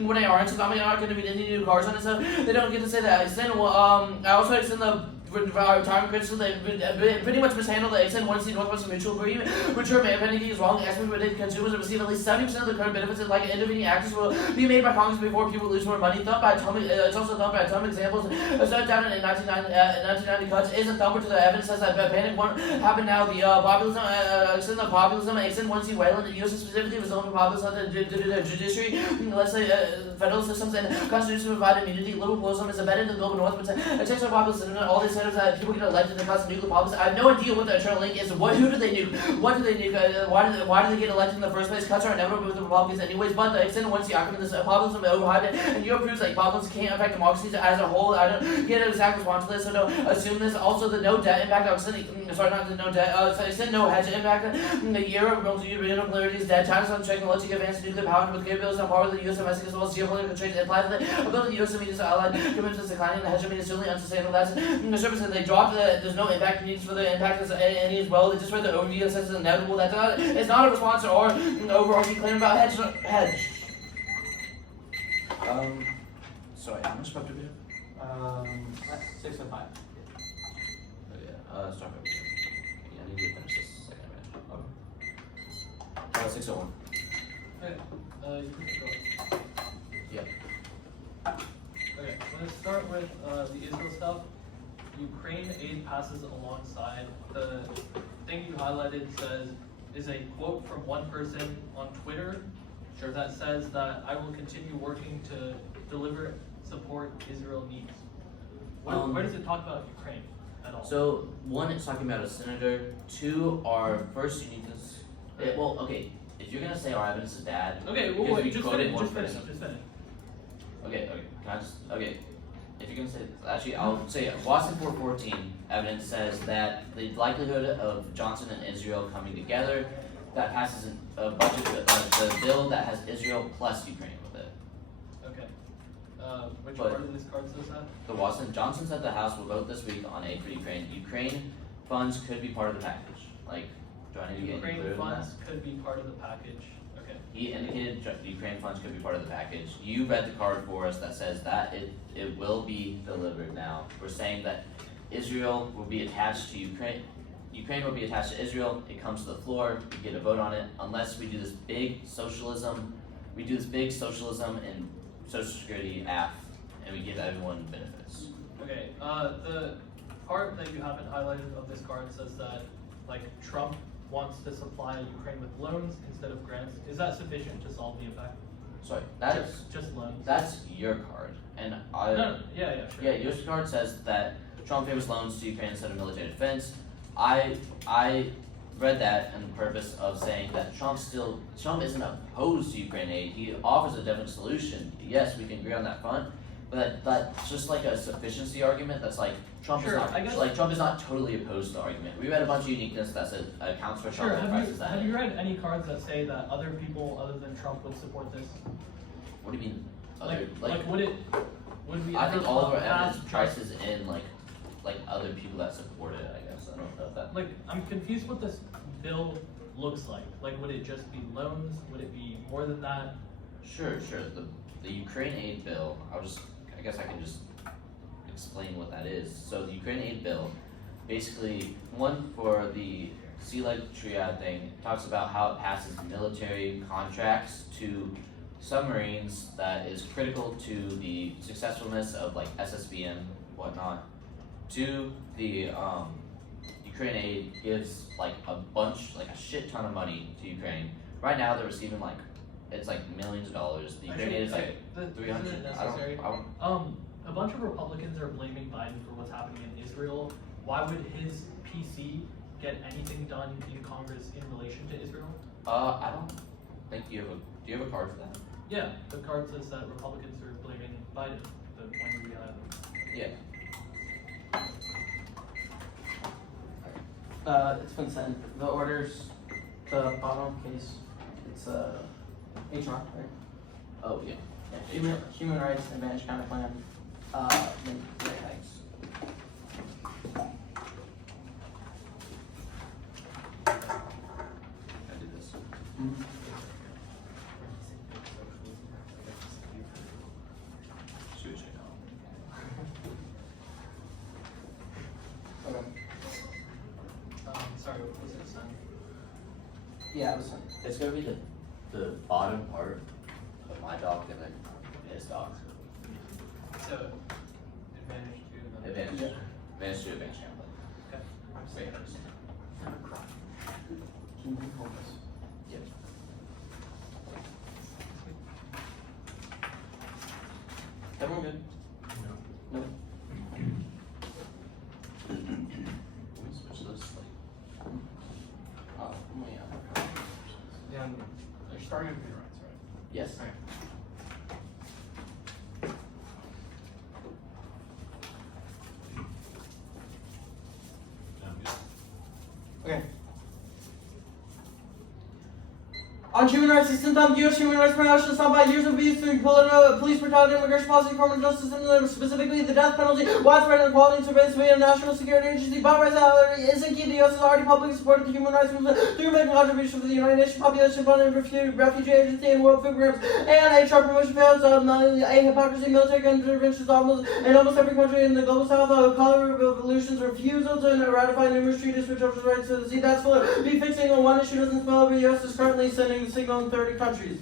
when they aren't. So I'm not going to read any new cars on it. So they don't get to say that. Extend. I also extend the retirement criticism that pretty much mishandled the extend 1C Northwestern Mutual Agreement, which her Medicare is wrong. Expert predicted consumers will receive at least 70% of the current benefits and like intervening actions will be made by Congress before people lose more money. Thumb by atomic, it's also thumbed by atomic examples. Started down in 1990 cuts isn't thumper to the evidence says that panic won't happen now. The populism, extend 1C Wayland, the U.S. specifically was known for populism due to the judiciary, let's say federal systems and constitution provide immunity. Liberalism is embedded in the global north, but it takes our populism all these that people get elected and cause nuclear problems. I have no idea what the eternal link is. Who do they nuke? What do they nuke? Why do they get elected in the first place? Cuts are inevitable with the Republicans anyways, but the extent once the argument is populism overhyped and Europe proves that populism can't affect democracies as a whole. I don't get an exact response to this, so don't assume this. Also the no debt impact extend no hedge impact. The Europe regional polarities dead China's on technology advanced nuclear power with capabilities on power of the US domestic as well as geopolitical trade implies that ability the US to meet its allied commitments declining the hegemony is certainly unsustainable. That's service and they dropped that there's no impact needs for the impact as any as well. They just read the overview and says it's inevitable. It's not a response or an overarching claim about hedge. Sorry, how much prep do we have? 6 and 5. Oh yeah, start over. Yeah, I need to finish this second match. 601. Okay, you can go. Yep. Okay, let's start with the Israel stuff. Ukraine aid passes alongside. The thing you highlighted is a quote from one person on Twitter that says that I will continue working to deliver support Israel needs. Where does it talk about Ukraine at all? So, one, it's talking about a senator. Two, our first uniqueness. Well, okay, if you're gonna say our evidence is bad, Okay, because wait, we just quoted finish, one just finish, person. just finish. Okay, can I just, okay. If you're gonna say, actually, I'll say Boston 414 evidence says that the likelihood of Johnson and Israel coming together, that passes a budget, the bill that has Israel plus Ukraine with it. Okay. Which But- part of this card says that? The Johnson said the House will vote this week on aid for Ukraine. Ukraine funds could be part of the package. Like, do I need to get any Ukraine clearer than that? funds could be part of the package. Okay. He indicated Ukraine funds could be part of the package. You read the card for us that says that it will be delivered now. We're saying that Israel will be attached to Ukraine. Ukraine will be attached to Israel. It comes to the floor. We get a vote on it. Unless we do this big socialism, and Social Security app, and we give everyone benefits. Okay. The part that you haven't highlighted of this card says that like Trump wants to supply Ukraine with loans instead of grants. Is that sufficient to solve the effect? Sorry, that is Just loans. that's your card, and No, yeah, sure. Yeah, your card says that Trump favors loans to Ukraine instead of military defense. I read that on the purpose of saying that Trump isn't opposed to Ukraine aid. He offers a different solution. Yes, we can agree on that front, but that's just like a sufficiency argument. That's like Trump Sure, I guess- Trump is not totally opposed to the argument. We read a bunch of uniqueness that says accounts for Trump Sure. and prices that. Have you read any cards that say that other people other than Trump would support this? What do you mean? Would we? I ever think all of our pass evidence prices in like other people that support it. I guess I don't know if that. Like, I'm confused what this bill looks like. Like, would it just be loans? Would it be more than that? Sure. The Ukraine aid bill, I guess I can just explain what that is. So the Ukraine aid bill, basically, one for the sea leg triad thing, talks about how it passes military contracts to submarines that is critical to the successfulness of like SSBM, whatnot. To the Ukraine aid gives like a shit ton of money to Ukraine. Right now they're receiving it's like millions of dollars. The Ukraine aid is like Isn't it 300. necessary? I don't. A bunch of Republicans are blaming Biden for what's happening in Israel. Why would his PC get anything done in Congress in relation to Israel? I don't think do you have a card for that? Yeah, the card says that Republicans are blaming Biden. The one we Yeah. It's been sent. The orders, the bottom case, it's HR, right? Oh yeah. Yeah, Human Rights Advantage Counterplan. Thanks. I did this. Should we check out? Okay. sorry, what was it sent? Yeah, it was sent. It's gonna be the bottom part of my doc and then his doc. So, advantage to the. Advantage. Yeah. Advantage to advantage template. Okay. Wait, first. Can you hold this? Yep. Everyone good? No. Can we switch this? Oh, yeah. Yeah, you're starting with human rights, right? Yes. Okay. Okay. On human rights, he sent on U.S. human rights violations stopped by years of abuse through police brutality, immigration policy, criminal justice system, specifically the death penalty, widespread inequality, and surveillance via national security agency. But rights isn't key. The U.S. has already publicly supported the human rights movement through making contributions for the United Nations Population Fund and Refugee Agency and World Food Programs and HR promotion fails. A hypocrisy, military interventions in almost every country in the global south. Color revolutions, refusal to ratify numerous treaties for children's rights. So see, that's full. Be fixing on one issue doesn't spell over. The U.S. is currently sending the signal in 30 countries.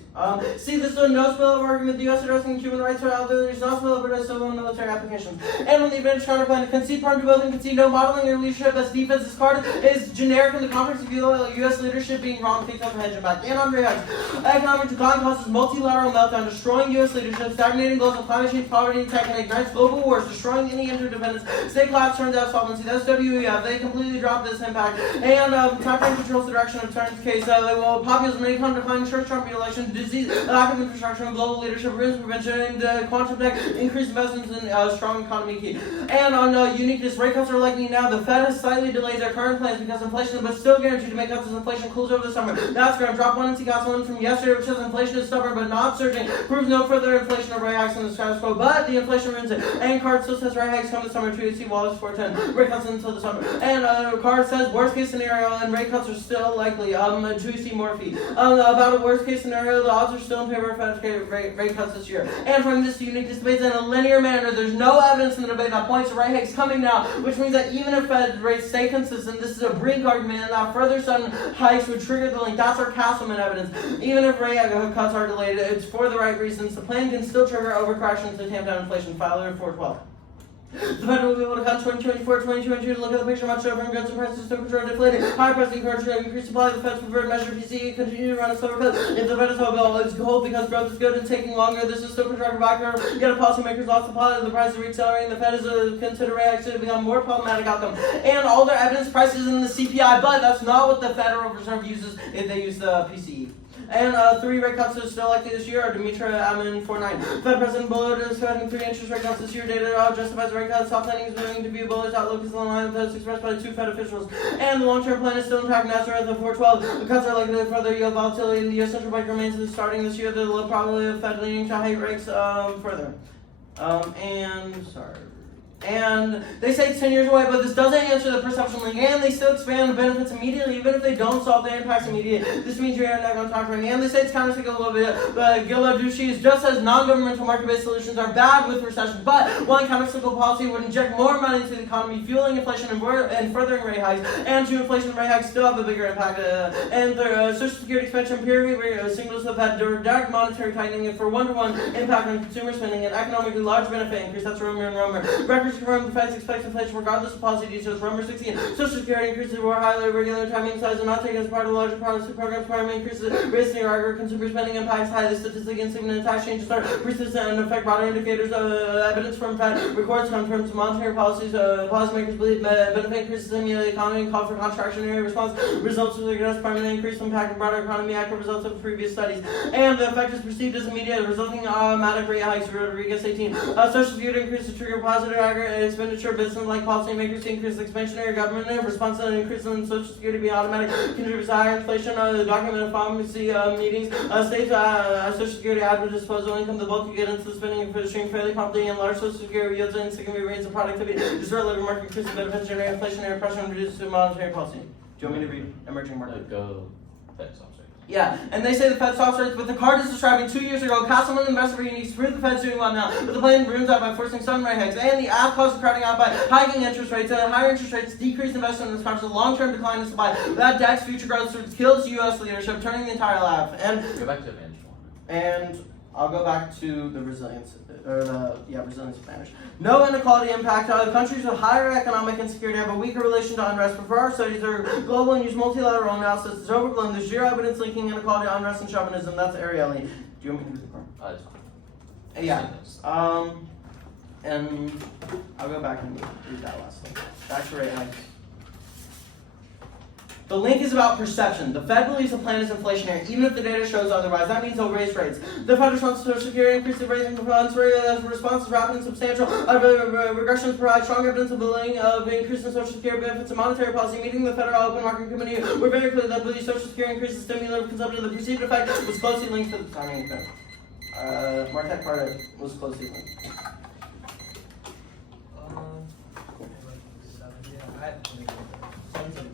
See, this is a no spillover argument. The U.S. addressing human rights for out there. There's no spillover to civil and military applications. And when the advantage counterpoint, concede prone to building, concede no modeling or leadership as defense. This card is generic in the context of U.S. leadership being wrong, takes off hedge back. And Andre X. Economic decline causes multilateral meltdown, destroying U.S. leadership, stagnating global climate change, poverty, tech, and ignites global wars, destroying any interdependence. State collapse turns out solvency. That's WEF. They completely dropped this impact. And time controls the direction of Turner's case. Populism, income decline, short-term election, disease, lack of infrastructure, and global leadership, risk prevention, and quantum tech, increased investments in strong economy key. And on uniqueness, rate cuts are likely now. The Fed has slightly delayed their current plans because inflation, but still guaranteed to make cuts as inflation cools over the summer. That's going to drop one NC got one from yesterday, which says inflation is stubborn but not surging. Proves no further inflation or rate hikes in the status quo, but the inflation ruins it. And card still says rate hikes come this summer. 2AC Wallace 410. Rate cuts until the summer. And card says worst case scenario and rate cuts are still likely. 2AC Morphe. About a worst case scenario, the odds are still in favor of Fed rate cuts this year. And from this unique debate in a linear manner, there's no evidence in the debate that points to rate hikes coming now, which means that even if Fed rates stay consistent, this is a brink argument, and that further sudden hikes would trigger the link. That's our Castleman evidence. Even if rate cuts are delayed, it's for the right reasons. The plan can still trigger overcorrections to tamp down inflation. Filer 412. The Fed will be able to cut 2024, 2022 to look at the picture much over and goods and prices still control deflating. High pricing encouraged to increase supply. The Fed's preferred measure PCE continue to run a slower pace. If the Fed is hopeful, it's cold because growth is good and taking longer. This is still contracted back curve. Yet policymakers lost the plot of the prices reaccelerating. The Fed is consider rate hikes to become more problematic outcome. And all their evidence prices in the CPI, but that's not what the Federal Reserve uses if they use the PCE. And 3 rate cuts are still likely this year are Dimitra Amin 49. Fed President Bullard is expecting 3 interest rate cuts this year. Data justifies rate cuts. Soft landing is willing to view Bullard's outlook is in line with those expressed by 2 Fed officials. And the long-term plan is still intact. Nasser at the 412. The cuts are likely to further yield volatility, and the U.S. Central Bank remains starting this year. The low probability of Fed leaning to hike rates further. And they say it's 10 years away, but this doesn't answer the perception link, and they still expand the benefits immediately, even if they don't solve the impacts immediately. This means you're not going to time frame. And they say it's countercyclical a little bit, but Gilad Dushi just says non-governmental market-based solutions are bad with recession, but one countercyclical policy would inject more money into the economy, fueling inflation and furthering rate hikes, and to inflation rate hikes still have a bigger impact. And the Social Security expansion period signals have had direct monetary tightening for one-to-one impact on consumer spending and economically large benefit increase. That's Romer and Romer. Records confirm the Fed expects inflation regardless of policy details. Romer 16. Social Security increases were highly regular timing size and not taken as part of larger policy programs. Primary increases rates near aggregate consumer spending impacts highly statistic insignificant tax changes are persistent and affect broader indicators. Evidence from Fed records confirms monetary policies. Policymakers believe benefit increases stimulate the economy and call for contractionary response. Results of the permanent increase impact on broader economy. Accurate results of previous studies. And the effect is perceived as immediate, resulting in automatic rate hikes. Rodriguez 18. Social Security increase to trigger positive aggregate expenditure. Business-like policymakers to increase expansionary government response to an increase in Social Security be automatic contributes to higher inflation. The document of pharmacy meetings states Social Security add with disposable income. The bulk you get into the spending stream fairly promptly, and large Social Security yields and significant rates of productivity. Distort labor market increase in benefits, generate inflationary pressure, and reduce monetary policy. Do you want me to read emerging market? Go Fed soft rates. Yeah, and they say the Fed soft rates, but the card is describing 2 years ago. Castleman investor unique to prove the Fed's doing well now, but the plan ruins out by forcing some rate hikes, and the app causes crowding out by hiking interest rates, and higher interest rates decrease investment in this country, long-term decline in supply. That DAX future growth kills U.S. leadership, turning the entire lab. And Go back to advantage one. And I'll go back to the resilience, resilience advantage. No inequality impact. Countries with higher economic insecurity have a weaker relation to unrest. But for our studies, they're global and use multilateral analysis. It's overblown. There's zero evidence linking inequality to unrest and chauvinism. That's Ariely. Do you want me to do the part? That's fine. Yeah. And I'll go back and read that last thing. Back to rate hikes. The link is about perception. The Fed believes the plan is inflationary, even if the data shows otherwise. That means they'll raise rates. The Fed response to Social Security increase the raising of funds rate as a response is rapid and substantial. Regressions provide strong evidence of the link of increase in Social Security benefits and monetary policy. Meeting the Federal Open Market Committee were very clear that the Social Security increase the stimulative consumption. The perceived effect was closely linked to the timing trend. Marquette Carter was closely linked. I have to make it 717.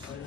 Sorry.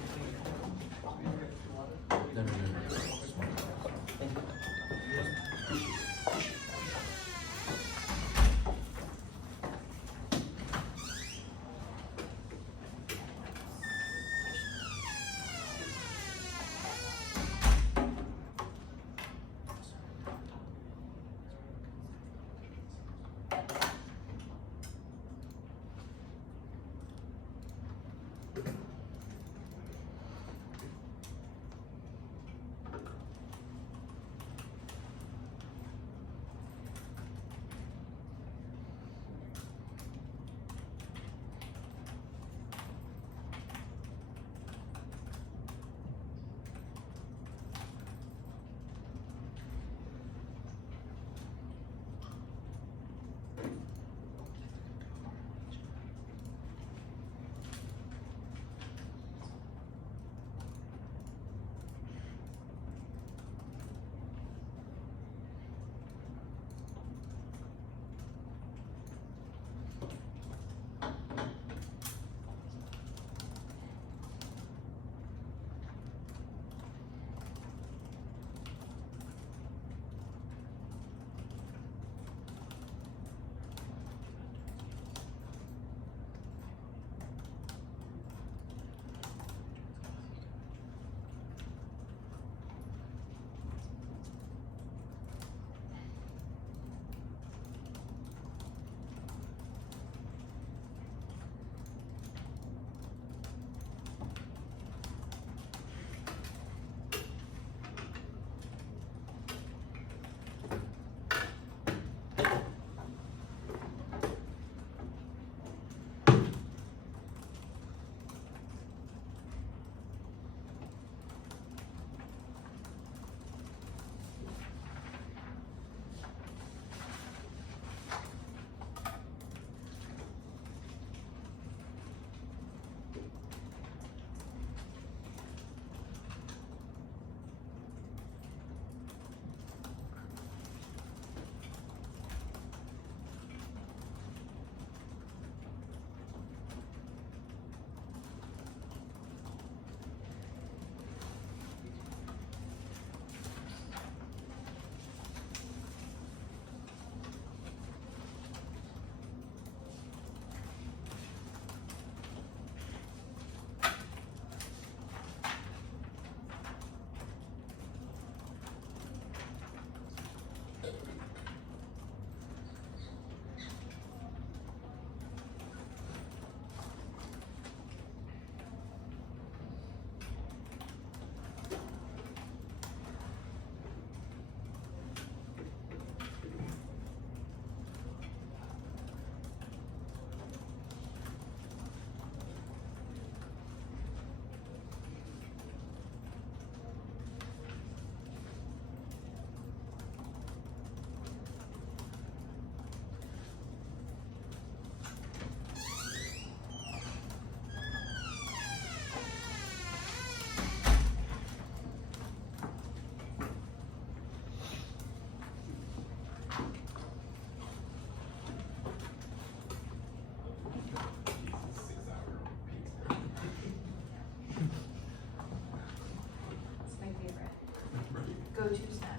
go-to snack.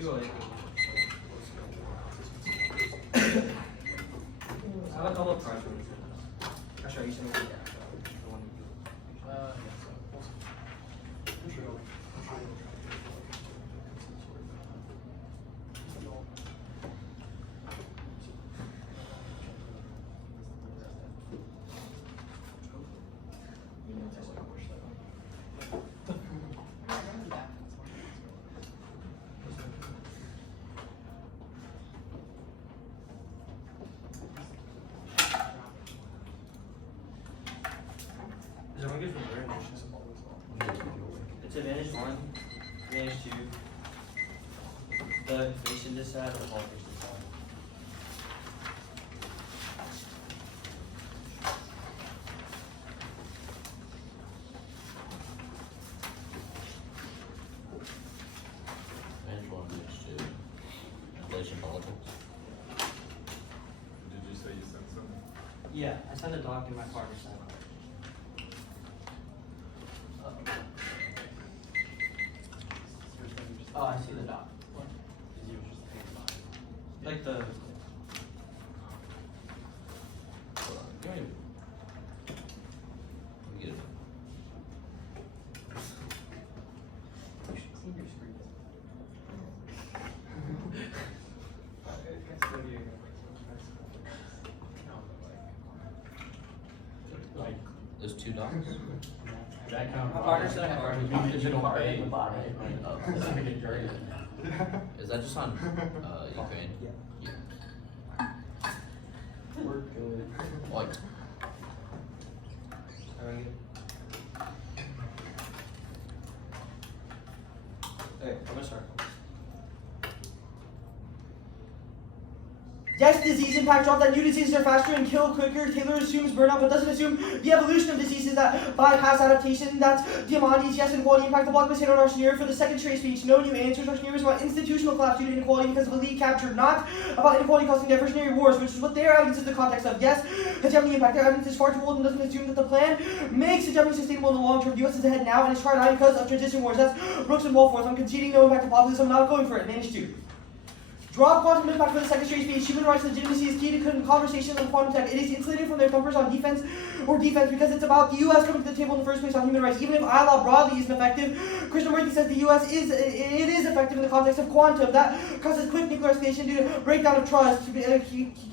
208. I have a couple of cards. Actually, are you saying the one? Is everyone good for advantage? It's advantage 1, advantage 2. The inflation this side, the politics this side. Advantage 1, advantage 2. Inflation politics. Did you say you sent something? Yeah, I sent a doc in my card to sign. Oh, I see the dot. Like the. Hold on. Give me. Let me get it. You should clean your screen. Like, Those 2 dots. that count. Partner set card. Digital Card pay. in the bottom. Specific jury. Is that just on Ukraine? We're good. Like, Everyone good? Okay, I'm gonna start. Yes, disease impact drop that new diseases are faster and kill quicker. Taylor assumes burnout, but doesn't assume the evolution of diseases that bypass adaptation. That's Diamandis. Yes, inequality impact. The block was hit on our scenario for the second straight speech. No new answers. Our scenario is about institutional collapse due to inequality because of elite capture, not about inequality causing diversionary wars, which is what their evidence is the context of. Yes, hegemony impact. Their evidence is far too old and doesn't assume that the plan makes hegemony sustainable in the long term. The U.S. is ahead now and is trying to because of transition wars. That's Brooks and Wolforth. I'm conceding no impact to populism. I'm not going for it. Managed to. Drop quantum impact for the second straight speech. Human rights legitimacy is key to conversations on quantum tech. It is insulated from their thumpers on defense because it's about the U.S. coming to the table in the first place on human rights. Even if ILA broadly isn't effective, Krishnamurti says the U.S. is effective in the context of quantum. That causes quick nuclear escalation due to breakdown of trust.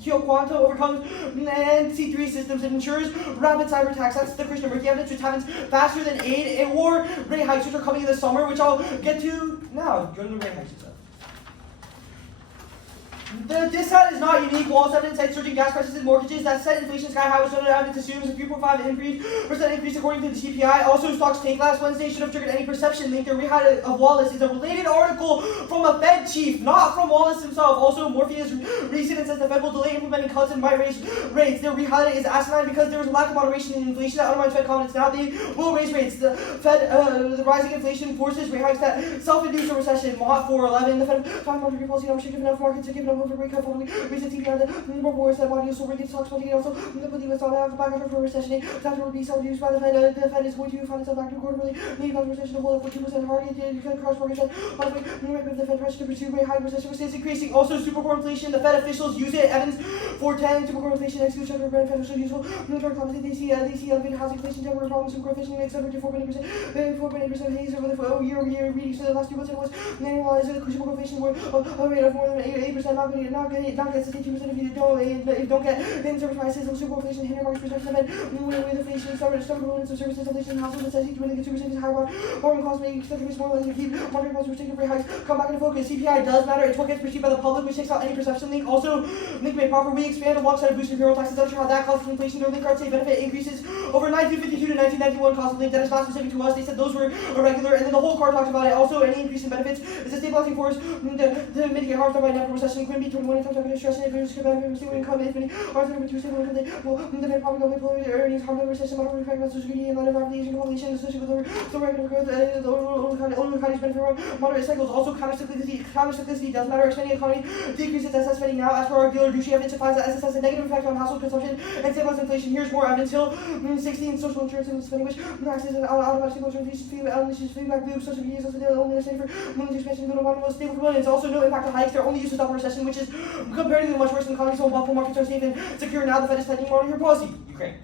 Kyo Quantum overcomes NC3 systems and ensures rapid cyber attacks. That's the Krishnamurti evidence, which happens faster than aid and war rate hikes, which are coming in the summer, which I'll get to now. During the rate hikes and stuff. This set is not unique. Wallace evidence cites surging gas prices and mortgages. That set inflation sky high, which other evidence assumes a 3.5% increase according to the CPI. Also, stocks take last Wednesday should have triggered any perception link. The rehire of Wallace is a related article from a Fed chief, not from Wallace himself. Also, Morpheus recent and says the Fed will delay implementing cuts and might raise rates. Their rehire is asinine because there is a lack of moderation in inflation that undermines Fed confidence. Now they will raise rates. The Fed, the rising inflation forces rate hikes that self-induce a recession. Mott 411. The Fed talking about policy not restrictive enough markets to give enough over rate cut following recent CPI. The more wars that body also rate stocks funding also the U.S. dollar have back after a recession. That will be self-induced by the Fed. The Fed is going to find itself back to quarterly. Maybe cause recession to hold up for 2% hard. Cross market said, by the way, the Fed pressure to pursue rate high recession was increasing. Also, supercore inflation. The Fed officials use it. Evidence 410. Supercore inflation excludes for Fed officials useful. Military policy. They see elevated housing inflation. Temporary problems. Supercore inflation makes up to 4.8%. 4.8% haze over the year-over-year readings. So the last 2 months it was annualized. Supercore inflation were a rate of more than 8%. Not get 62% if you don't get then service prices. Supercore inflation hinder market perception of it. With inflation, stubborn components of services, inflation, household necessity, when the consumer savings higher borrowing costs may increase more likely to keep monetary policy restrictive rate hikes come back into focus. CPI does matter. It's what gets perceived by the public, which takes out any perception link. Also, link made proper. We expand alongside a boost in payroll taxes. Unsure how that causes inflation. Their link cards say benefit increases over 1952 to 1991 cost of link. That is not specific to us. They said those were irregular, and then the whole card talks about it. Also, any increase in benefits is a stabilizing force to mitigate harms done by natural recession. It couldn't be 21 times after stress and if could benefit from stable income. If any harms done by too stable income, they will the probably go below their earnings. Harm done by recession, model effect on social security, and lot of rapidly aging population associated with the regular growth. The only economy's benefit from moderate cycles. Also, countercyclicity does matter. Expanding economy decreases SS spending now. As for our dealer, Ducey evidence implies that SS has a negative effect on household consumption and stabilizes inflation. Here's more evidence. Hill 16 social insurance and spending, which relaxes and automatically unleashes feedback loops. Social media is also the only necessary for women's expansion to go to one of the most stable components. Also, no impact on hikes. Their only use is stop a recession, which is comparatively much worse than the economy. So buffalo markets are safe and secure now. The Fed is tightening monetary policy. Ukraine.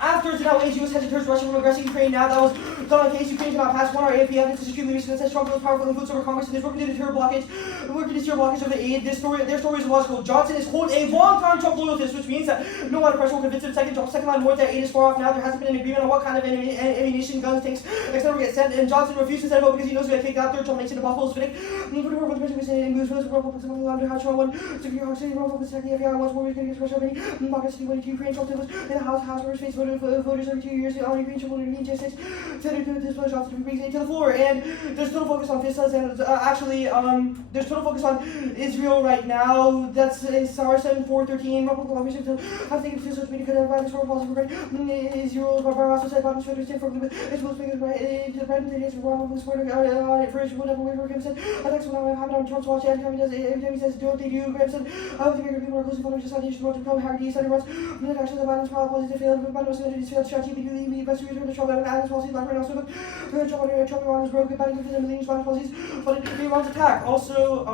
Afterwards, now wage U.S. hedging towards Russia from aggressing Ukraine. Now that was done in case Ukraine cannot pass one or AP evidence to secure leadership that says Trump was powerful influence over Congress and is working to deter blockage. Working to deter blockage of the aid. Their story is logical. Johnson is holding a long-time Trump loyalist, which means that no amount of pressure will convince him. Second line more that aid is far off now. There hasn't been an agreement on what kind of ammunition, guns, tanks, etc. will get sent. And Johnson refused to send it out because he knows he'll get kicked out. Third Trump makes it impossible to spin it. The president was saying moves Republicans among the under how Trump won. Secure York City, Republicans attack the FBI once more. We're going to get Russia. Many pockets to win to Ukraine. Trump was in the House members face voters every 2 years. On Ukraine, Trump will intervene. Justice Senator to display shots to bring it to the floor. And there's total focus on FISA and there's total focus on Israel right now. That's SAR 7413. Republican lawmakers have taken to social media could have violence for policy for Israel. Barbara also said Biden's trying to stand for Israel's biggest right to the president is wrong with support on it for Israel. Whatever way Graham said. I think someone have it on Trump's watch every time he says do what they do. Graham said I don't think people are closely following just how they should want to come. Harry D. Senator Ross. The actions of Biden's policies to fail. Biden was going to failed strategy. The best reason to Trump and Adams policies like right now. So Trump was broken. Biden defeated millions of Biden policies, but Iran's attack also.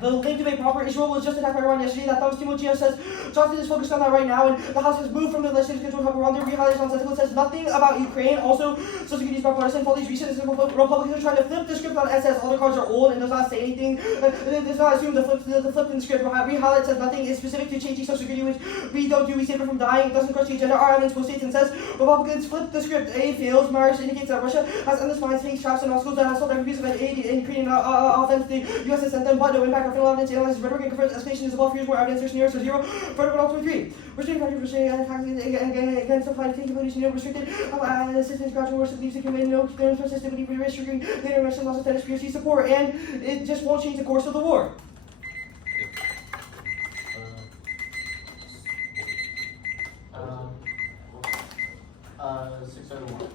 The link to a proper Israel was just attacked by Iran yesterday. That was Timothy says Johnson is focused on that right now, and the House has moved from the legislative control of Iran. Their re-highlights nonsensical. It says nothing about Ukraine. Also, Social Security is bipartisan. All these recent Republicans are trying to flip the script on SS. All the cards are old and does not say anything. It does not assume the flip in the script. Re-highlight says nothing is specific to changing Social Security, which we don't do. We save it from dying. It doesn't crush the agenda. Our evidence post-states and says Republicans flip the script. A fails. Marriage indicates that Russia has endless mines, tanks, traps, and obstacles that have sold every piece of aid in creating offense. The U.S. has sent them, but no impact on federal evidence. Analyzes rhetoric and confirms escalation is above. Here's more evidence. There's near, so 0. Protocol 23. Restricting country for saying attacks against supply to take pollution. No restricted assistance. Gradual worship leaves the committee. No clearance for system. Restricting later Russian loss of tennis PRC support. And it just won't change the course of the war. 601.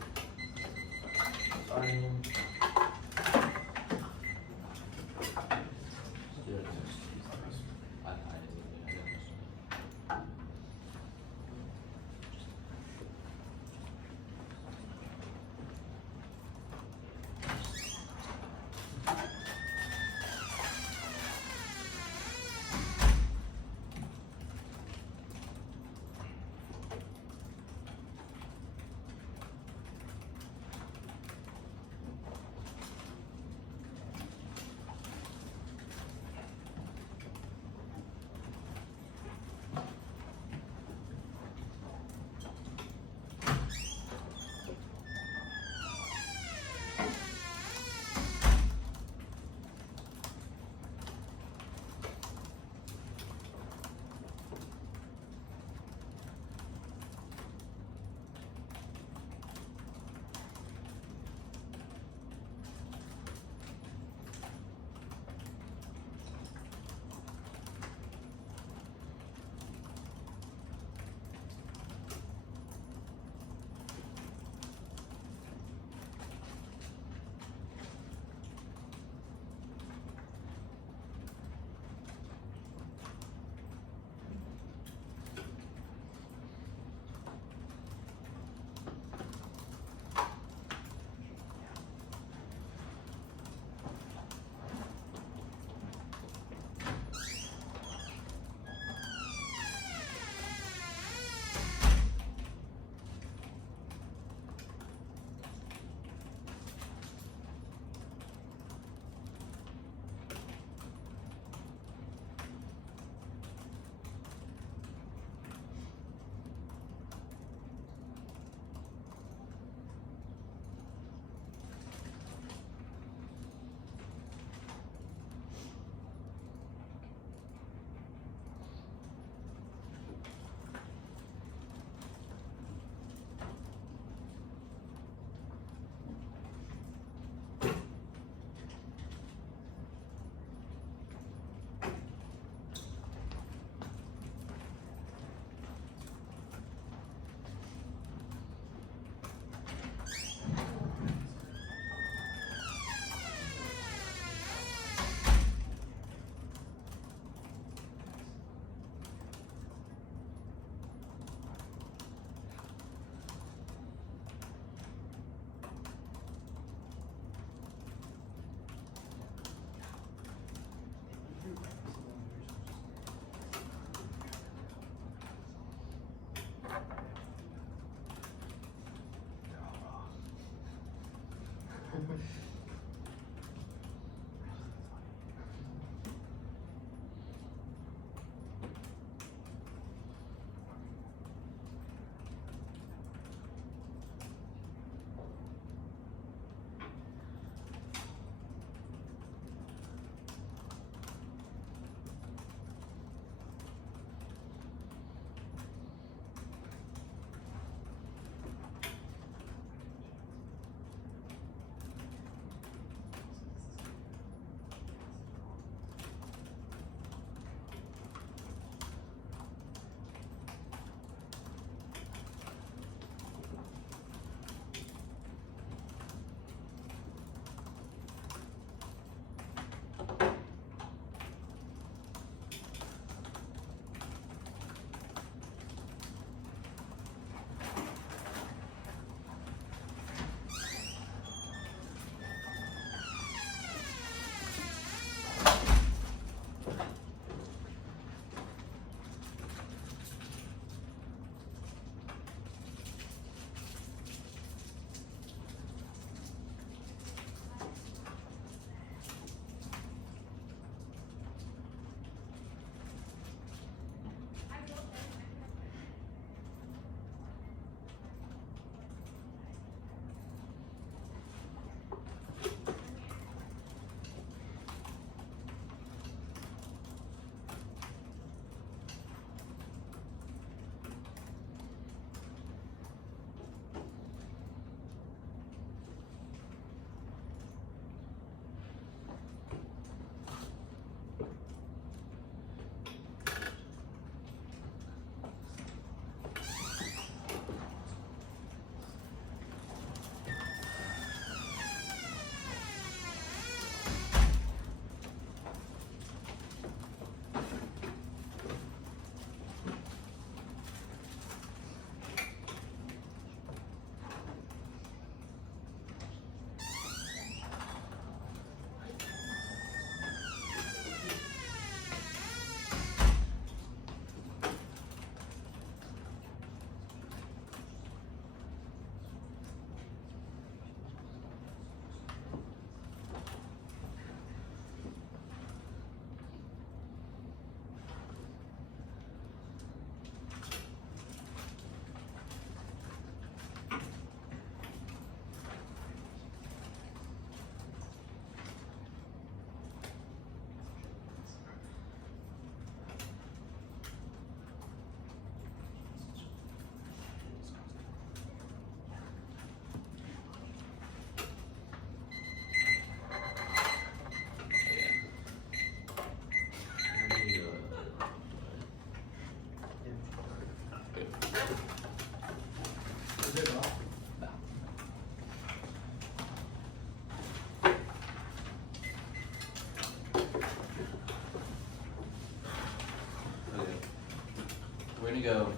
We're gonna go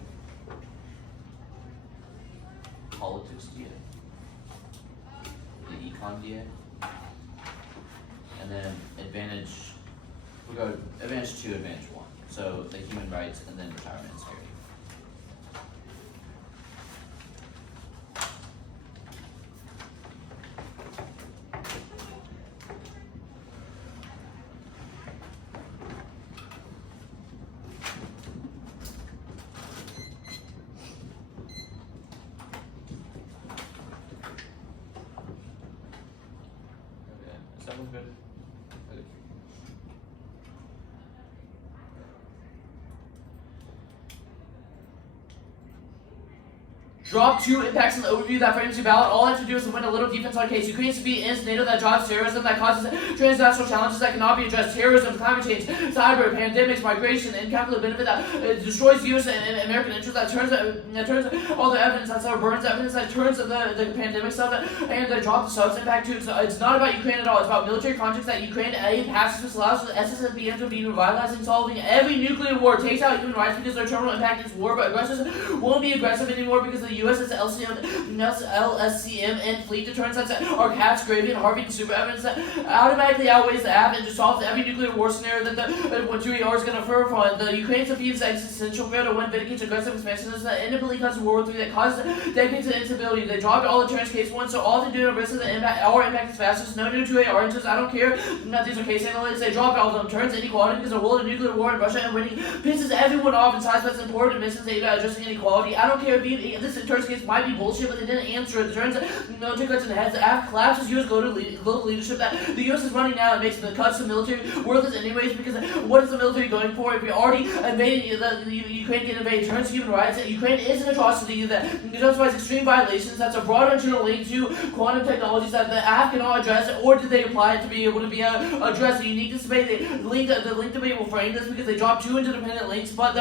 politics DA, the econ DA, and then advantage. We go advantage 2, advantage 1. So the human rights and then retirement and security. Okay, is that one good? Okay. Drop 2 impacts in the overview that frames your ballot. All I have to do is win a little defense on case. Ukraine's to be against NATO that drives terrorism, that causes transnational challenges that cannot be addressed. Terrorism, climate change, cyber, pandemics, migration, and capital benefit that destroys U.S. and American interests, that turns all the evidence, that sort of burns evidence, that turns the pandemic stuff, and they drop the subs impact too. So it's not about Ukraine at all. It's about military conflicts that Ukraine passes allows the SSNBM to be revitalizing, solving every nuclear war, takes out human rights because their terminal impact is war, but aggressors won't be aggressive anymore because the US's LSCM and fleet deterrence that are Cat's Gravy and Harvey consumer evidence that automatically outweighs the app and just solves every nuclear war scenario that the 2AR is going to refer from. The Ukraine's defeat is existential threat to win vindicates aggressive expansionism that independently causes World War III that causes decades of instability. They dropped all deterrence case 1, so all they do to risk of the impact, our impact is fastest. No new 2AR enters. I don't care. Not these are case analytics. They dropped all of them. Turns inequality because the world of nuclear war and Russia and winning pisses everyone off and size that's important and misses data addressing inequality. I don't care if this deterrence case might be bullshit, but they didn't answer it. The turns military cuts in the heads. The app collapses U.S. global leadership that the U.S. is running now and makes the cuts to military worthless anyways because what is the military going for? If we already invaded Ukraine can invade, turns human rights. Ukraine is an atrocity that justifies extreme violations. That's a broader internal link to quantum technologies that the app cannot address, or did they apply it to be able to be addressed? The unique debate, the link debate will frame this because they dropped 2 interdependent links, but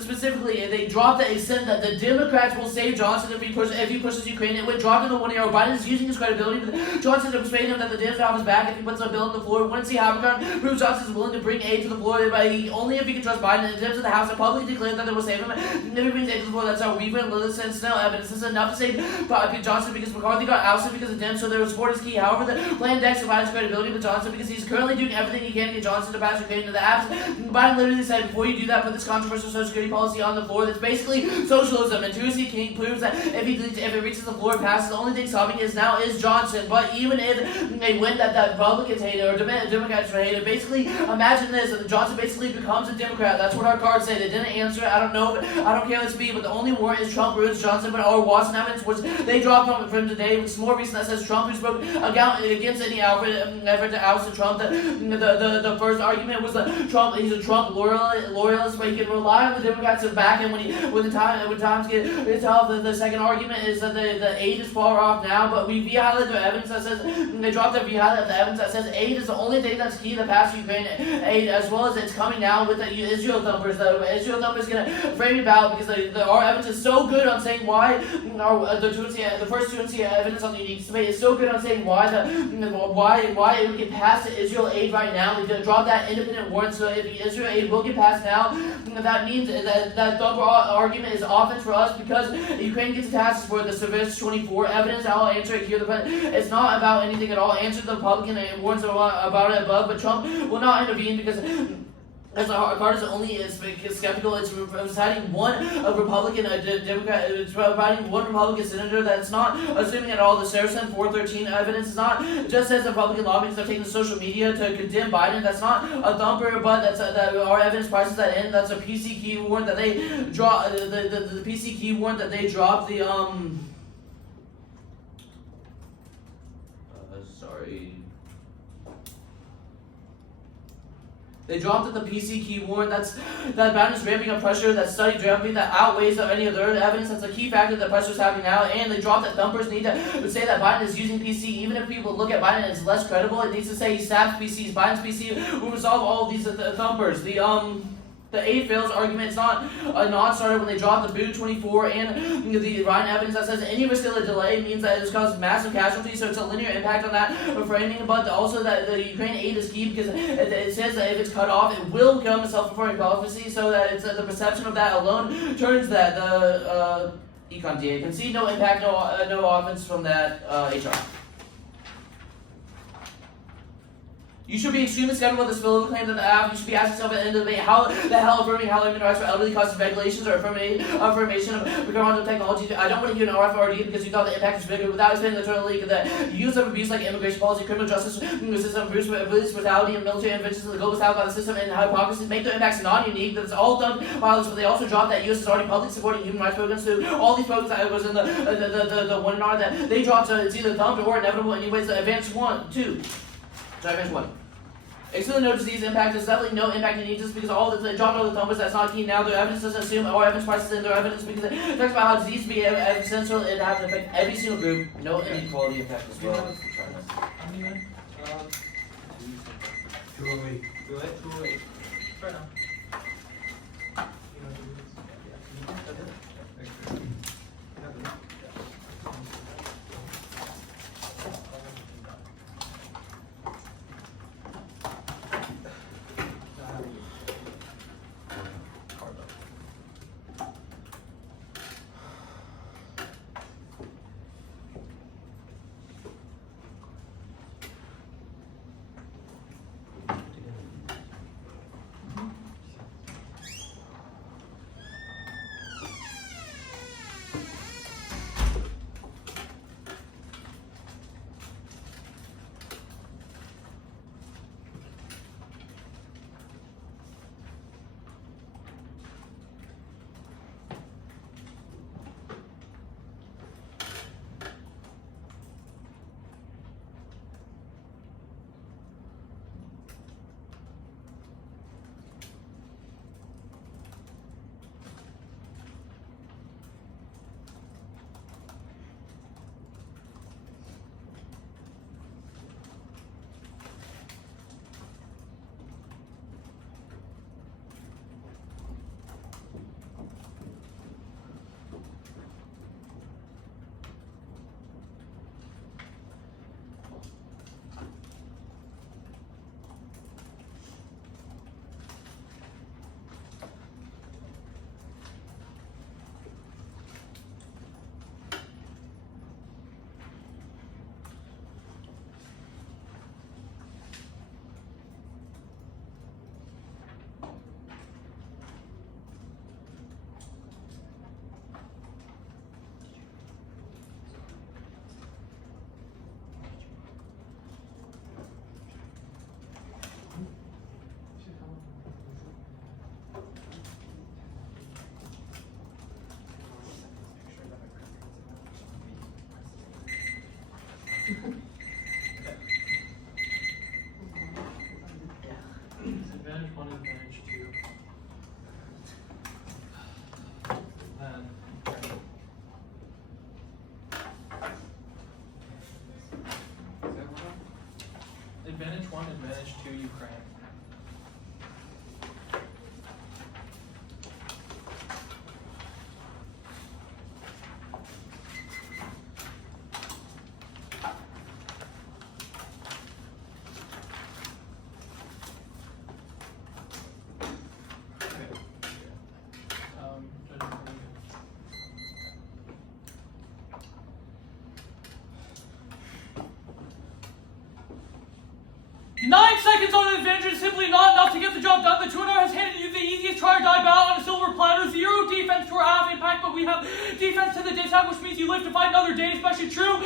specifically they dropped the extent that the Democrats will save Johnson if he pushes Ukraine. It would drop in the 1 AR. Biden is using his credibility with Johnson to persuade him that the Dems have his back if he puts a bill on the floor. Once he Habercorn proves Johnson is willing to bring aid to the floor, but only if he can trust Biden. And the Dems in the House have publicly declared that they will save him. If he brings aid to the floor, that's how Weaver and Lillis and Snell evidence. This is enough to save Johnson because McCarthy got ousted because of Dems, so their support is key. However, the plan decks to Biden's credibility with Johnson because he's currently doing everything he can to get Johnson to pass Ukraine into the apps. Biden literally said, before you do that, put this controversial social security policy on the floor. That's basically socialism. And Tuesday King proves that if it reaches the floor and passes, the only thing stopping it now is Johnson. But even if they win that Republicans hate it or Democrats hate it, basically imagine this, that Johnson basically becomes a Democrat. That's what our cards say. They didn't answer it. I don't know, but I don't care let's be, but the only warrant is Trump ruins Johnson, but our Watson evidence, which they dropped from today, which is more recent, that says Trump who spoke against any effort to oust Trump. The first argument was that he's a Trump loyalist, but he can rely on the Democrats to back him when times get tough. The second argument is that the aid is far off now, but we highlighted the evidence that says they dropped the evidence that says aid is the only thing that's key to pass Ukraine aid, as well as it's coming now with the Israel numbers. The Israel numbers gonna frame it out because our evidence is so good on saying why the first 2 NDCA evidence on the unique debate is so good on saying why it would get passed to Israel aid right now. They're gonna drop that independent warrant, so if Israel aid will get passed now, that means that double argument is offense for us because Ukraine gets attacked for the Service 24 evidence. I'll answer it here. It's not about anything at all. Answer the Republican warrants about it above, but Trump will not intervene because as Carter's only is skeptical. It's citing one Republican, Democrat. It's providing one Republican senator that's not assuming at all the Saracen 413 evidence. Is not just as Republican lobbying are taking to social media to condemn Biden. That's not a thumper, but that our evidence prices that in. That's a PC key warrant that they draw. The PC key warrant that they dropped. They dropped at the PC key warrant. That Biden is ramping up pressure. That study jumping that outweighs any other evidence. That's a key factor that pressure is happening now. And they dropped that thumpers need to say that Biden is using PC. Even if people look at Biden as less credible, it needs to say he snaps PCs. Biden's PC will resolve all of these thumpers. The aid fails argument is not a non-starter when they drop the Boo 24 and the Ryan evidence that says any risk of a delay means that it has caused massive casualties, so it's a linear impact on that framing, but also that the Ukraine aid is key because it says that if it's cut off, it will become a self-fulfilling prophecy, so that it's the perception of that alone turns that the Econ DA can see no impact, no offense from that HR. You should be extremely skeptical of the spillover claim that the app. You should be asking yourself at the end of the debate how the hell affirming how human rights for elderly causes regulations or affirmation of governmental technology. I don't want to hear an RFRD because you thought the impact was bigger without explaining the internal leak of the use of abuse like immigration policy, criminal justice system, police brutality, and military interventions in the global South by the system and hypocrisy make their impacts non-unique. That's all done violence, but they also dropped that U.S. is already publicly supporting human rights programs to all these programs that was in the 1R that they dropped. So it's either thumped or inevitable anyways. The advance 1. Excluding no disease impact, there's definitely no impact in just because they dropped all the thumpers. That's not key now. Their evidence doesn't assume or evidence prices in their evidence because it talks about how disease be essential. It has to affect every single group. No inequality impact as well. 208. 208. Fair enough. Advantage 1, Advantage 2, Ukraine. Judges, 9 seconds on an advantage is simply not enough to get the job done. The Twitter has handed you the easiest try or die battle on a silver platter. 0 defense to our half impact, but we have defense to the disack, which means you live to fight another day. Especially true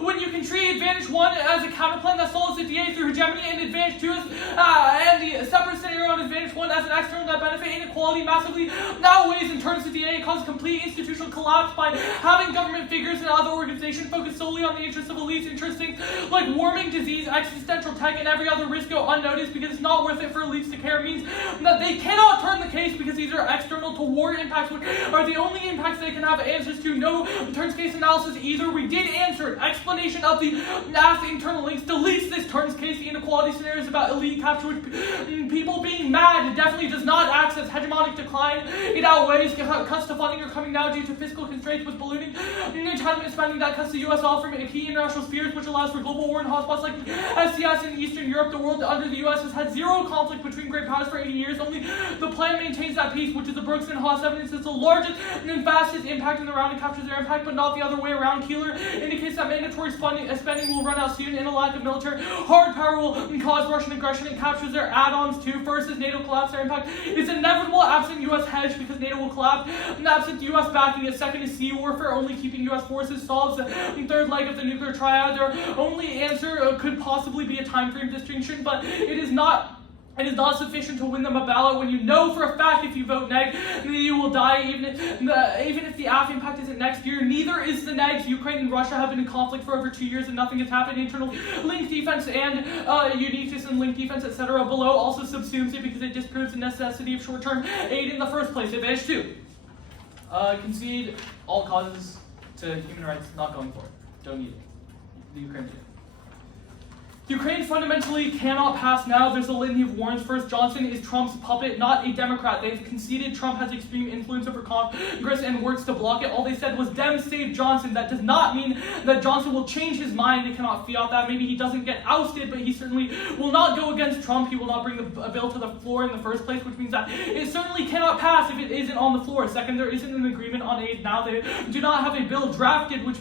when you can treat advantage 1 as a counterplan that solves the DA through hegemony, and advantage 2 is and the separate scenario on advantage 1 as an external that benefit inequality massively outweighs and turns the DA and causes complete institutional collapse by having government figures and other organizations focus solely on the interests of elites, interesting like warming, disease, existential tech, and every other risk go unnoticed because it's not worth it for elites to care means that they cannot turn the case because these are external to war impacts, which are the only impacts they can have answers to. No turns case analysis either. We did answer it. Explanation of the NASA internal links deletes this turns case. The inequality scenarios about elite capture, which people being mad, it definitely does not access hegemonic decline. It outweighs cuts to funding are coming now due to fiscal constraints with ballooning entitlement spending that cuts the U.S. off from key international spheres, which allows for global war in hotspots like SCS in Eastern Europe. The world under the U.S. has had zero conflict between great powers for 80 years. Only the plan maintains that peace, which is the Brooks and Haas evidence. It's the largest and fastest impact in the round and captures their impact, but not the other way around. Keeler indicates that mandatory spending will run out soon, and a lack of military hard power will cause Russian aggression and captures their add-ons too. First is NATO collapse. Their impact is inevitable absent U.S. hedge because NATO will collapse, and absent U.S. backing it. Second is sea warfare, only keeping U.S. forces solves the third leg of the nuclear triad. Their only answer could possibly be a time frame distinction, but it is not sufficient to win them a ballot when you know for a fact if you vote neg, you will die even if the AF impact isn't next year. Neither is the negs. Ukraine and Russia have been in conflict for over 2 years and nothing has happened. Internal link defense and uniqueness in link defense, etc. below also subsumes it because it disproves the necessity of short-term aid in the first place. Advantage 2. Concede all causes to human rights, not going for it. Don't need it. The Ukraine did. Ukraine fundamentally cannot pass now. There's a litany of warrants. First, Johnson is Trump's puppet, not a Democrat. They've conceded Trump has extreme influence over Congress and works to block it. All they said was Dem save Johnson. That does not mean that Johnson will change his mind. They cannot fiat that. Maybe he doesn't get ousted, but he certainly will not go against Trump. He will not bring a bill to the floor in the first place, which means that it certainly cannot pass if it isn't on the floor. Second, there isn't an agreement on aid now. They do not have a bill drafted, which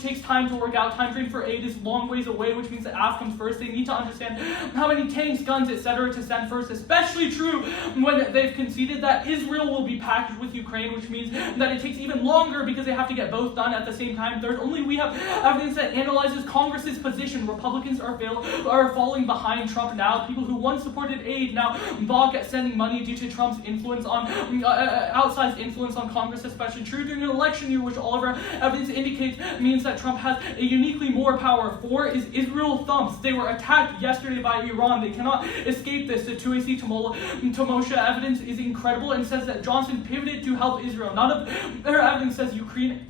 takes time to work out. Time frame for aid is long ways away, which means that AF comes first. They need to understand how many tanks, guns, etc. to send first, especially true when they've conceded that Israel will be packaged with Ukraine, which means that it takes even longer because they have to get both done at the same time. Third, only we have evidence that analyzes Congress's position. Republicans are falling behind Trump now. People who once supported aid now balk at sending money due to Trump's influence on outsized influence on Congress, especially true during an election year, which all of our evidence indicates means that Trump has a uniquely more power. 4 is Israel thumps. They were attacked yesterday by Iran. They cannot escape this. The 2AC Tomosha evidence is incredible and says that Johnson pivoted to help Israel. None of their evidence says Ukraine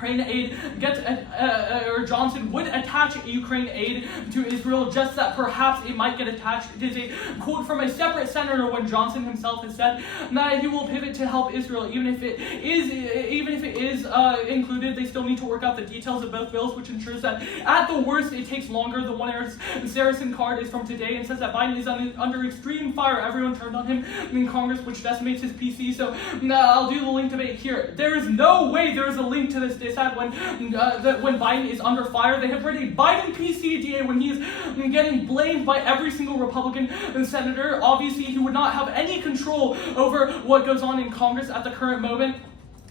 aid or Johnson would attach Ukraine aid to Israel, just that perhaps it might get attached. It is a quote from a separate senator when Johnson himself has said that he will pivot to help Israel. Even if it is included, they still need to work out the details of both bills, which ensures that at the worst it takes longer. The one Saracen card is from today and says that Biden is under extreme fire. Everyone turned on him in Congress, which decimates his PC. So I'll do the link debate here. There is no way there is a link to this when Biden is under fire. They have heard a Biden PCDA when he is getting blamed by every single Republican senator. Obviously, he would not have any control over what goes on in Congress at the current moment,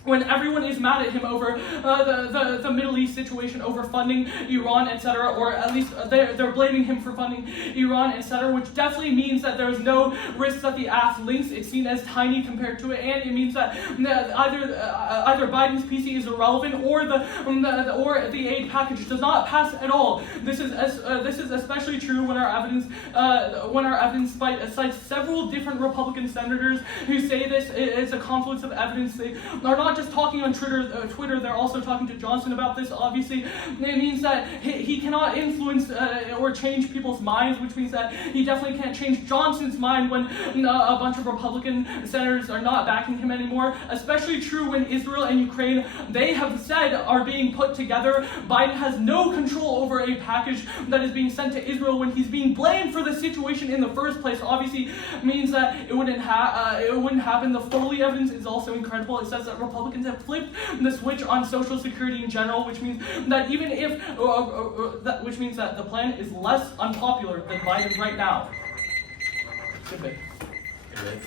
when everyone is mad at him over the Middle East situation, over funding Iran, etc., or at least they're blaming him for funding Iran, etc., which definitely means that there's no risk that the AF links. It's seen as tiny compared to it, and it means that either Biden's PC is irrelevant or the aid package does not pass at all. This is especially true when our evidence cites several different Republican senators who say this. It's a confluence of evidence. They are not just talking on Twitter, they're also talking to Johnson about this. Obviously, it means that he cannot influence or change people's minds, which means that he definitely can't change Johnson's mind when a bunch of Republican senators are not backing him anymore. Especially true when Israel and Ukraine, they have said, are being put together. Biden has no control over a package that is being sent to Israel when he's being blamed for the situation in the first place. Obviously, means that it wouldn't happen. The Foley evidence is also incredible. It says that Republicans have flipped the switch on Social Security in general, which means that even if, which means that the plan is less unpopular than Biden right now. Good bit. Good.